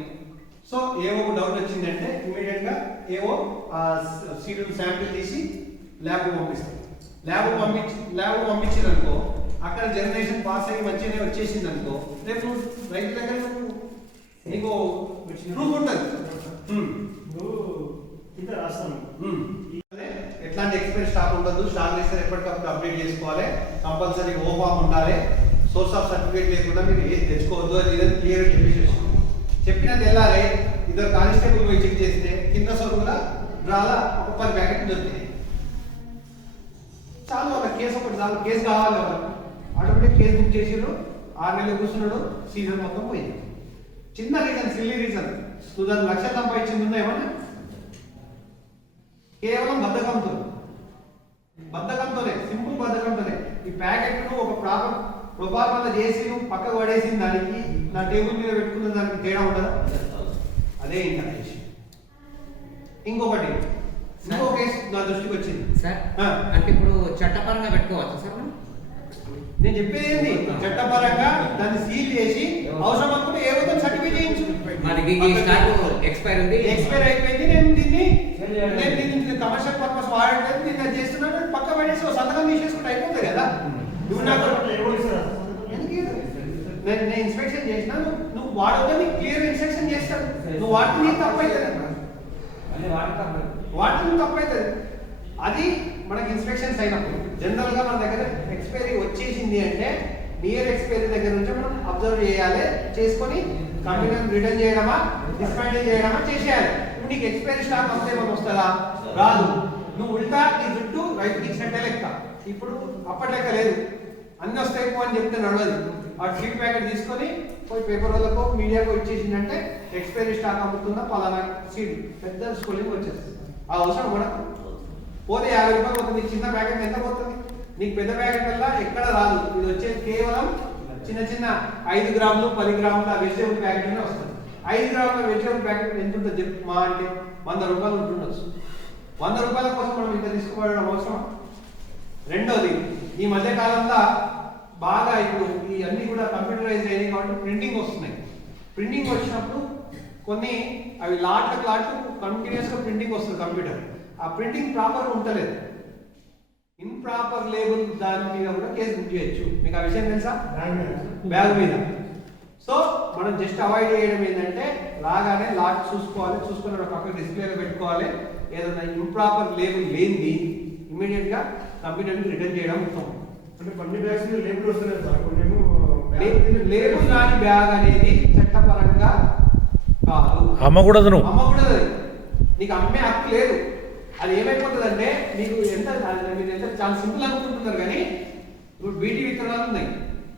సో ఏవో డౌట్ వచ్చిందంటే ఇమీడియట్గా ఏవో ఆ సీడ్ శాంపిల్ తీసి ల్యాబ్కు పంపిస్తాం. ల్యాబ్ పంపించిననుకో అక్కడ జనరేషన్ పాస్ అయ్యి మంచిగానే వచ్చేసింది అనుకో, రేపు రైతు దగ్గర నీకు ప్రూఫ్ ఉంటుంది. ఎట్లాంటి ఎక్స్పైరీ స్టాక్ ఉండదు, స్టాక్ లిస్ట్ ఎప్పటికప్పుడు అప్డేట్ చేసుకోవాలి, కంపల్సరీ ఓఫామ్ ఉండాలి, సోర్స్ ఆఫ్ సర్టిఫికేట్ లేకుండా మీరు ఏది తెచ్చుకోవద్దు అది ఇదని క్లియర్ చెప్పినది వెళ్ళాలి. ఇద్దరు కానిస్టేబుల్ పోయి చెక్ చేస్తే కింద సరుకుల డ్రాల ఒక 10 ప్యాకెట్లు దొరికినాయి. చాలు వాళ్ళ కేసు ఒకటి చాలు, కేసు కావాలి వాళ్ళు ఆటోమేటిక్ కేసు బుక్ చేసారు, 6 నెలలు కూర్చున్నాడు, సీజన్ మొత్తం పోయింది. చిన్న రీజన్, సిల్లీ రీజన్, నువ్వు దాన్ని 1,00,000 సంపాదించింది ఉందా ఏమన్నా, కేవలం బద్ధకంతోనే సింపుల్ బద్ధకంతోనే ఈ ప్యాకెట్ను ఒక ప్రాపర్ ప్రొపార్మల్ చేసి నువ్వు పక్కకు పడేసిన దానికి నా టేబుల్ మీద పెట్టుకున్న దానికి తేడా ఉండదా? అదే ఇంటర్నేషన్. ఇంకో కేసు నా దృష్టికి వచ్చింది సార్. అంటే ఇప్పుడు చట్టపరంగా పెట్టుకోవచ్చు సార్ మనం? నేను చెప్పేది ఏంటి, చట్టపరంగా దాన్ని సీల్ చేసి అవసరం అనుకుంటే ఏ విధంగా సర్టిఫికేట్ చేయించు. ఎక్స్పైర్ అయిపోయింది, నేను దీన్ని కమర్షియల్ పర్పస్ వాడట్లేదు, నేను అది చేస్తున్నాను, పక్క పడేసి సంతకం తీసేసుకుంటే అయిపోతుంది కదా. నువ్వు నాకు నేను ఇన్స్పెక్షన్ చేసినా నువ్వు వాడొద్దని క్లియర్ ఇన్స్ట్రక్షన్ చేస్తాను, నువ్వు వాటి నీకు తప్పవుతుంది, వాటి తప్పవుతుంది. అది మనకి ఇన్స్పెక్షన్స్ అయినప్పుడు జనరల్ గా మన దగ్గర ఎక్స్పైరీ వచ్చేసింది అంటే నియర్ ఎక్స్పైరీ దగ్గర నుంచి మనం అబ్జర్వ్ చేయాలి, చేసుకొని కంపెనీ రిటర్న్ చేయడమా డిస్మాంటిల్ చేయడమా చేసేయాలి. ఇప్పుడు నీకు ఎక్స్పైరీ స్టాక్ అంతే మనం వస్తుందా? రాదు. నువ్వు ఉల్టా నీ చుట్టూ రైతుకి ఇచ్చినట్టే లెక్క. ఇప్పుడు అప్పటి లెక్క లేదు, అన్ని వస్తాయి అని చెప్తే నడవదు. ఆ సీడ్ ప్యాకెట్ తీసుకొని పోయి పేపర్ వాళ్ళకో మీడియాకో ఇచ్చేసిందంటే ఎక్స్పైరీ స్టాక్ అమ్ముతుందా పలానా సీడ్, పెద్ద స్కూలింగ్ వచ్చేస్తుంది. ఆ అవసరం కూడా పోతే 50 రూపాయలు పోతుంది. చిన్న ప్యాకెట్ ఎంత పోతుంది? నీకు పెద్ద ప్యాకెట్ వల్ల ఎక్కడ రాదు. ఇది వచ్చేది కేవలం చిన్న 5 గ్రాములు 10 గ్రాముల వెజిటేబుల్ ప్యాకెట్ వస్తుంది. 5 గ్రాముల వెజిటేబుల్ ప్యాకెట్ ఎంత ఉంటుంది చెప్పు? మా అంటే 100 రూపాయలు ఉంటుండొచ్చు. 100 రూపాయల కోసం మనం ఇంత తీసుకోవడం అవసరం. రెండోది, ఈ మధ్య కాలంలో బాగా ఇప్పుడు ఈ అన్ని కూడా కంప్యూటరైజ్ అయ్యాయి కాబట్టి ప్రింటింగ్ వస్తున్నాయి. ప్రింటింగ్ వచ్చినప్పుడు కొన్ని అవి లాట్ కంటిన్యూస్ గా ప్రింటింగ్ వస్తుంది కంప్యూటర్. ఆ ప్రింటింగ్ ప్రాపర్ ఉంటలేదు, ఇంప్రాపర్ లేబుల్ దాని మీద కూడా కేసు బుక్ చేయొచ్చు. మీకు ఆ విషయం తెలుసా? బ్యాగ్ మీద. సో మనం జస్ట్ అవాయిడ్ చేయడం ఏంటంటే రాగానే లాట్ చూసుకోవాలి, చూసుకున్న పక్కన డిస్ప్లేలో పెట్టుకోవాలి. ఏదైనా ఇంప్రాపర్ లేబుల్ లేనిది ఇమీడియట్ గా కంప్యూటర్కి రిటర్న్ చేయడం ఉత్తమం. అంటే కొన్ని బ్యాగ్స్ లేబుల్ వస్తలేదు సార్, కొన్ని లేబుల్ రాని బ్యాగ్ అనేది చట్టపరంగా కాదు, అమ్మకూడదు. నీకు అమ్మే హక్కు లేదు. అది ఏమైపోతుందంటే మీకు ఎంత చాలా సింపుల్ అనుకుంటున్నారు కానీ ఇప్పుడు బీటీ విత్తనాలు ఉన్నాయి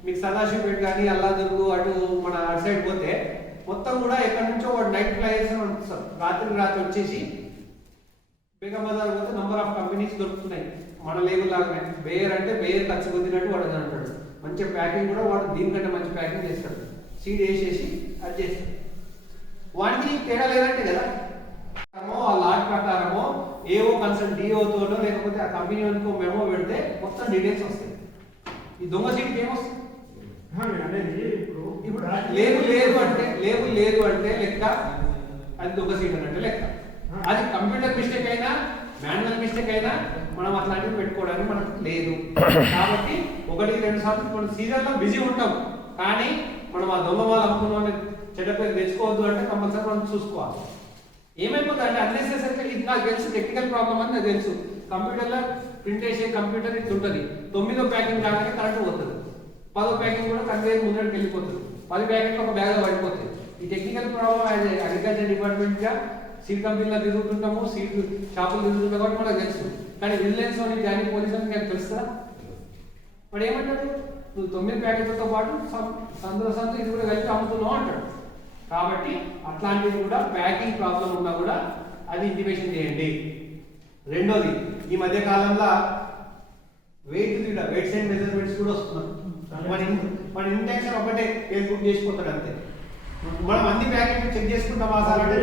మీకు సదాశివపేట కానీ అల్లాదుర్గు అటు మన అటు సైడ్ పోతే మొత్తం కూడా ఎక్కడి నుంచో వాడు నైట్ ఫ్లైయర్స్ అని పంపిస్తారు రాత్రి వచ్చేసి బేగం బజార్ పోతే నంబర్ ఆఫ్ కంపెనీస్ దొరుకుతున్నాయి మన లేబుల్ లాగానే బేయర్ అంటే బేయర్ ఖర్చు పొందినట్టు వాడు అంటాడు మంచి ప్యాకింగ్ కూడా వాడు దీనికంటే మంచి ప్యాకింగ్ చేస్తాడు సీడ్ వేసేసి అది చేస్తాడు వాడికి తేడా లేదంటే కదా ఆ లాట్ ప్రకారమో ఏవో కన్సల్ట్ డిఓతోనో లేకపోతే ఆ కంపెనీ వరకు మెమో పెడితే మొత్తం డీటెయిల్స్ వస్తాయి ఈ దొంగ సీట్కి ఏమొస్తుంది ఇప్పుడు లేబుల్ లేదు అంటే లెక్క అది దొంగ సీట్ అంటే లెక్క అది కంప్యూటర్ మిస్టేక్ అయినా మాన్యువల్ మిస్టేక్ అయినా మనం అట్లాంటివి పెట్టుకోవడానికి మనకు లేదు కాబట్టి 1-2 సార్లు మనం సీజన్లో బిజీ ఉంటాం కానీ మనం ఆ దొంగ వాళ్ళు అమ్ముకున్నాం చెడ్డ పేరు తెచ్చుకోవద్దు అంటే కంపల్సరీ మనం చూసుకోవాలి ఏమైపోతుంది అంటే అన్నెసెసరీ ఇది నాకు తెలుసు టెక్నికల్ ప్రాబ్లమ్ అని నాకు తెలుసు కంప్యూటర్లో ప్రింట్ చేసే కంప్యూటర్ ఇది ఉంటుంది 9వ ప్యాకింగ్ కాగానే కరెక్ట్ పోతుంది 10వ ప్యాకింగ్ కూడా కన్వేర్ ముందరికి వెళ్ళిపోతుంది 10 ప్యాకింగ్ ఒక బ్యాగ్లో పడిపోతుంది ఈ టెక్నికల్ ప్రాబ్లమ్ అగ్రికల్చర్ డిపార్ట్మెంట్గా సీడ్ కంపెనీలో తిరుగుతుంటాము సీడ్ షాపులు తిరుగుతుంటాం కాబట్టి మనకు తెలుసు కానీ విజిలెన్స్ అని కానీ పోలీస్ అని నాకు తెలుస్తా వాడు ఏమంటాడు నువ్వు 9 ప్యాకెట్లతో పాటు సందు ఇది కూడా కలిపి అమ్ముతున్నావు అంటాడు కాబట్టి అట్లాంటివి కూడా ప్యాకింగ్ ప్రాబ్లం ఉన్నా కూడా అది ఇంటిమేషన్ చేయండి రెండోది ఈ మధ్య కాలంలో వెయిట్స్ అండ్ మెజర్మెంట్స్ కూడా వస్తున్నారు మన ఇంటెన్షన్ ఒకటే బుక్ చేసిపోతాడు అంతే మనం అన్ని ప్యాకెట్లు చెక్ చేసుకుంటాం ఆ సార్ అంటే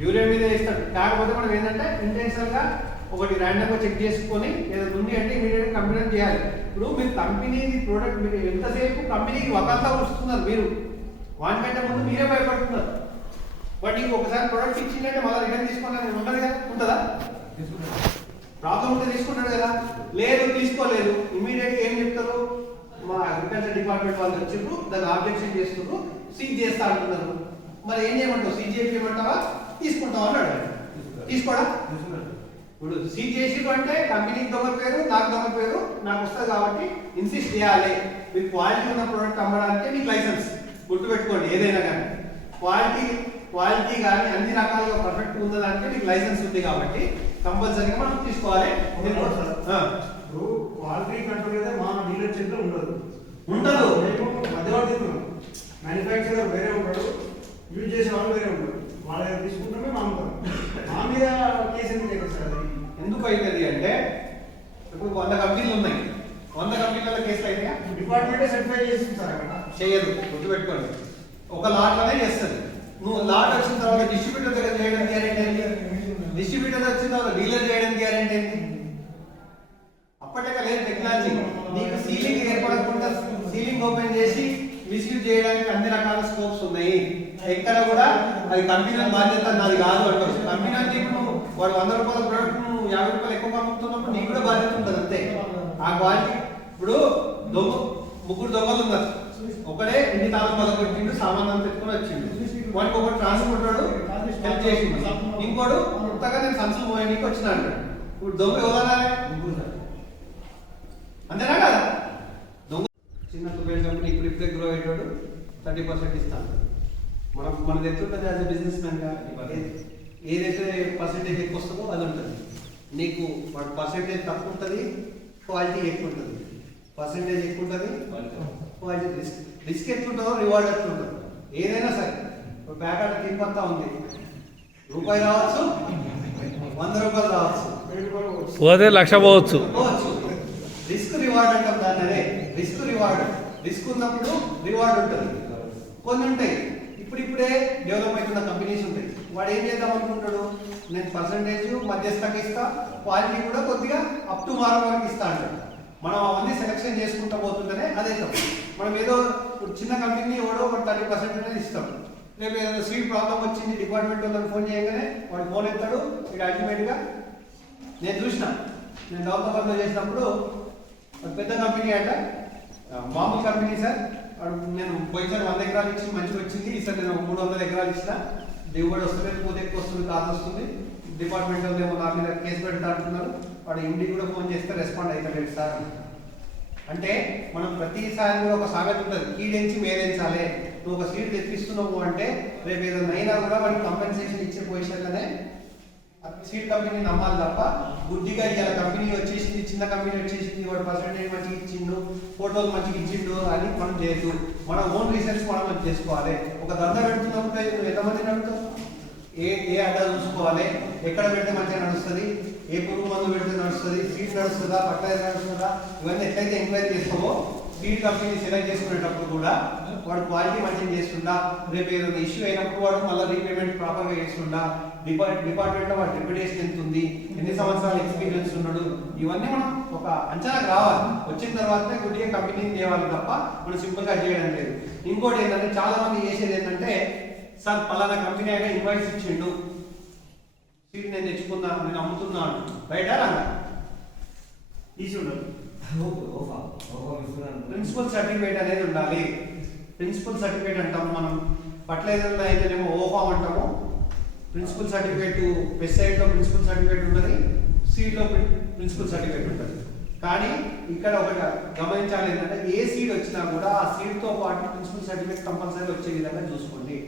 యూరియా మీద వేస్తాడు కాకపోతే మనం ఏంటంటే ఇంటెన్షనల్ గా ఒకటి ర్యాండమ్ గా చెక్ చేసుకొని ఏదైనా ఉంది అంటే ఇమీడియట్ కంప్లైంట్ చేయాలి ఇప్పుడు మీరు కంపెనీ ప్రోడక్ట్ మీరు ఎంతసేపు కంపెనీకి వకాల్తా వస్తున్నారు మీరు వానికంటే ముందు మీరే భయపడుతున్నారు బట్ ఇంక ఒకసారి ప్రోడక్ట్ ఇచ్చిందంటే మళ్ళీ రిటర్న్ తీసుకోవాలని ఉంటుంది కదా ఉంటుందా ప్రాబ్లం ఉంటే తీసుకుంటాడు కదా లేదు తీసుకోలేదు ఇమీడియట్ ఏం చెప్తారు మా అగ్రికల్చర్ డిపార్ట్మెంట్ వాళ్ళు వచ్చిండ్రు దాన్ని ఆబ్జెక్షన్ చేస్తున్నారు సీజ్ చేస్తా అంటున్నారు మరి ఏం చేయమంటావు సీజ్ చేయమంటావా తీసుకుంటావా అని అడగాలి తీసుకోడా ఇప్పుడు సీజ్ చేసిరు అంటే కంపెనీకి దొంగ పేరు నాకు దొంగ పేరు నాకు వస్తుంది కాబట్టి ఇన్సిస్ట్ చేయాలి మీకు క్వాలిటీ ఉన్న ప్రోడక్ట్ అమ్మడానికి మీకు లైసెన్స్ గుర్తుపెట్టుకోండి ఏదైనా కానీ క్వాలిటీ కానీ అన్ని రకాలుగా పర్ఫెక్ట్ ఉన్నదానికి మీకు లైసెన్స్ ఉంది కాబట్టి కంపల్సరీగా మనం తీసుకోవాలి ఇప్పుడు క్వాలిటీ కంట్రోల్ అయితే మా డీలర్ చేతిలో ఉండదు మధ్యవర్తి మ్యానుఫ్యాక్చరర్ వేరే ఉంటాడు యూజ్ చేసే వాళ్ళు వేరే ఉంటారు వాళ్ళ దగ్గర తీసుకుంటామే మా అమ్ముతాం మా మీద కేసు ఎందుకు అవుతుంది అంటే ఇప్పుడు 100 కంపెనీలు ఉన్నాయి 100 కంపెనీల కేసులు అయితే డిపార్ట్మెంటే సర్టిఫై చేస్తుంది సార్ అక్కడ చేయదు గుర్తుపెట్టుకోండి ఒక లాట్లోనే చేస్తుంది నువ్వు లాట్ వచ్చిన తర్వాత డిస్ట్రిబ్యూటర్ దగ్గర చేయడానికి గ్యారెంటీ ఏంటి డిస్ట్రిబ్యూటర్ వచ్చిన తర్వాత డీలర్ చేయడానికి గ్యారెంటీ ఏంటి అప్పటికే లేదు టెక్నాలజీ నీకు సీలింగ్ ఏర్పడకుండా సీలింగ్ ఓపెన్ చేసి మిస్యూజ్ చేయడానికి అన్ని రకాల స్కోప్స్ ఉన్నాయి ఎక్కడ కూడా అది కంపెనీ బాధ్యత నాది కాదు అంటారు కంపెనీ నీకు వాడు 100 రూపాయల ప్రోడక్ట్ నువ్వు 50 రూపాయలు ఎక్కువ అమ్ముతున్నప్పుడు నీకు కూడా బాధ్యత ఉంటుంది అంతే ఆ క్వాలిటీ ఇప్పుడు ముగ్గురు దొంగలు ఉన్నారు ఒకడే ఇంటి తాళం పదకొట్టిండు సామాన్ అంతా ఎత్తుకొని వచ్చిండు వాడికి ఒకటి ట్రాన్స్పోర్టర్ హెల్ప్ చేసిండు ఇంకోడు కొత్తగా నేను సంచులు పోయడానికి వచ్చిన అంటాడు ఇప్పుడు దొంగ ఎవరనాలి అంతేనా కదా దొంగ చిన్న మొబైల్ కంపెనీ ఇప్పుడే గ్రో అయ్యేటోడు 30% ఇస్తాను మనది ఎట్లుంటుంది యాజ్ ఎ బిజినెస్ మ్యాన్గా ఏదైతే పర్సెంటేజ్ ఎక్కువ వస్తుందో అది ఉంటుంది నీకు వాటి పర్సెంటేజ్ తక్కువ ఉంటుంది క్వాలిటీ ఎక్కువ ఉంటుంది పర్సెంటేజ్ ఎక్కువ ఉంటుంది క్వాలిటీ రిస్క్ ఎక్కువ ఉంటుందో రివార్డ్ ఎక్కువ ఉంటుంది ఏదైనా సరే ప్యాకెట్ తింపత్తా ఉంది రూపాయి రావచ్చు 100 రూపాయలు రావచ్చు పోతే 1,00,000 పోవచ్చు రిస్క్ రివార్డ్ అంటాం దాన్ని అదే రిస్క్ రివార్డ్ రిస్క్ ఉన్నప్పుడు రివార్డ్ ఉంటుంది కొన్ని ఉంటాయి ఇప్పుడే డెవలప్ అవుతున్న కంపెనీస్ ఉంటాయి వాడు ఏం చేద్దాం అనుకుంటాడు నేను పర్సంటేజ్ మధ్యస్థకి ఇస్తా క్వాలిటీ కూడా కొద్దిగా అప్ టు మార్క్ వరకు ఇస్తా అంటాడు మనం అవన్నీ సెలెక్షన్ చేసుకుంటూ పోతుంటేనే అదే తప్పు మనం ఏదో చిన్న కంపెనీ ఎవడో ఒక 30% అనేది ఇస్తాం రేపు ఏదైనా సీట్ ప్రాబ్లం వచ్చింది డిపార్ట్మెంట్ వాళ్ళకి ఫోన్ చేయగానే వాడు ఫోన్ ఎత్తాడు ఇక అల్టిమేట్గా నేను చూసిన నేను దౌలతాబాద్లో చేసినప్పుడు పెద్ద కంపెనీ అంట మామూలు కంపెనీ సార్ నేను పోయిసారి 100 ఎకరాలు ఇచ్చి మంచిగా వచ్చింది ఈసారి నేను 300 ఎకరాలు ఇచ్చిన దిగుబడి వస్తుంది పోతే ఎక్కువ వస్తుంది కాదు వస్తుంది డిపార్ట్మెంట్ వాళ్ళు ఏమో నా మీద కేసు పెడతా అంటున్నారు వాడు ఇంటికి కూడా ఫోన్ చేస్తే రెస్పాండ్ అవుతాడు సార్ అంటే మనం ప్రతిసారి కూడా ఒక సామెత ఉంటుంది కీడెంచి మేరెంచాలి నువ్వు ఒక సీట్ తెప్పిస్తున్నావు అంటే రేపు ఏదైనా అయినా కూడా వాడికి కంపెన్సేషన్ ఇచ్చే పొజిషన్లోనే సీడ్ కంపెనీ నమ్మాలి తప్ప గుడ్డిగా ఇలా కంపెనీ వచ్చేసింది, చిన్న కంపెనీ వచ్చేసింది, వాడు పర్సెంటేజ్ మంచిగా ఇచ్చిండు, ఫోటోలు మంచిగా ఇచ్చిండు అని మనం చేయొద్దు. మన ఓన్ రీసెర్చ్ మనం చేసుకోవాలి. ఒక దందా పెడుతున్నప్పుడు నువ్వు ఎంతమంది నడుపుతావు, ఏ అడ్డా చూసుకోవాలి, ఎక్కడ పెడితే మంచిగా నడుస్తుంది, ఏ పురుగు మందు పెడితే నడుస్తుంది, సీడ్ నడుస్తుందా, ఫర్టిలైజర్ నడుస్తుందా, ఇవన్నీ ఎట్లయితే ఎంక్వైరీ చేస్తావో సీడ్ కంపెనీ సెలెక్ట్ చేసుకునేటప్పుడు కూడా వాడు క్వాలిటీ మంచిగా చేస్తుండా, రేపు ఏదైనా ఇష్యూ అయినప్పుడు వాడు మళ్ళీ రీపేమెంట్ ప్రాపర్గా చేస్తుండా, డిపార్ట్మెంట్లో వాడు రెప్యుటేషన్ ఎంత ఉంది, ఎన్ని సంవత్సరాల ఎక్స్పీరియన్స్ ఉన్నాడు, ఇవన్నీ మనం ఒక అంచనాకు రావాలి. వచ్చిన తర్వాత గుడ్డిగా కంపెనీని తేవాలి తప్ప మనం సింపుల్గా చేయడం లేదు. ఇంకోటి ఏంటంటే చాలా మంది చేసేది ఏంటంటే, సార్ పలానా కంపెనీ అయినా ఇన్వాయిస్ ఇచ్చిండు, సీట్ నేను తెచ్చుకున్నా, నేను అమ్ముతున్నాను, బయట రంగా తీసి ఉండదు. ప్రిన్సిపల్ సర్టిఫికేట్ అనేది ఉండాలి. ప్రిన్సిపల్ సర్టిఫికేట్ అంటాము మనం, ఫర్టిలైజర్లో అయితేనేమో ఓఫామ్ అంటాము. ప్రిన్సిపల్ సర్టిఫికేట్ పెస్టిసైడ్లో ప్రిన్సిపల్ సర్టిఫికేట్ ఉంటుంది, సీడ్లో ప్రిన్సిపల్ సర్టిఫికేట్ ఉంటుంది. కానీ ఇక్కడ ఒకటి గమనించాలి ఏంటంటే, ఏ సీడ్ వచ్చినా కూడా ఆ సీడ్తో పాటు ప్రిన్సిపల్ సర్టిఫికేట్ కంపల్సరీ వచ్చే విధంగా చూసుకోండి.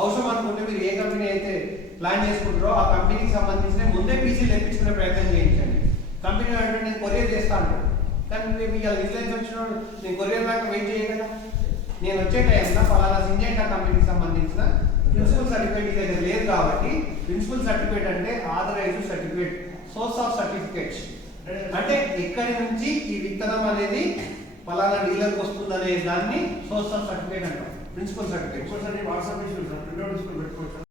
అవసరం అనుకుంటే మీరు ఏ కంపెనీ అయితే ప్లాన్ చేసుకుంటారో ఆ కంపెనీకి సంబంధించిన ముందే పీసీలు తెప్పించుకునే ప్రయత్నం చేయించండి. కంపెనీ అంటే నేను కొరియర్ చేస్తా అంటాడు, కానీ మీకు ఇలా విజిలెన్స్ వచ్చినప్పుడు నేను కొరియర్ దాకా వెయిట్ చేయగలరా? నేను వచ్చే టైంలో ఫలానా సింజెంటా కంపెనీకి సంబంధించిన ప్రిన్సిపల్ సర్టిఫికేట్ ఈ దగ్గర లేదు కాబట్టి, ప్రిన్సిపల్ సర్టిఫికేట్ అంటే authorised certificate, source of certificates అంటే ఎక్కడి నుంచి ఈ విత్తనం అనేది ఫలానా డీలర్కి వస్తుందనే దాన్ని సోర్స్ ఆఫ్ సర్టిఫికేట్ అంటాం, ప్రిన్సిపల్ సర్టిఫికేట్. ఇంకోసారి వాట్సాప్ ఇష్యూ సార్, ప్రింట్అవుట్ తీసుకొని పెట్టుకోవచ్చు.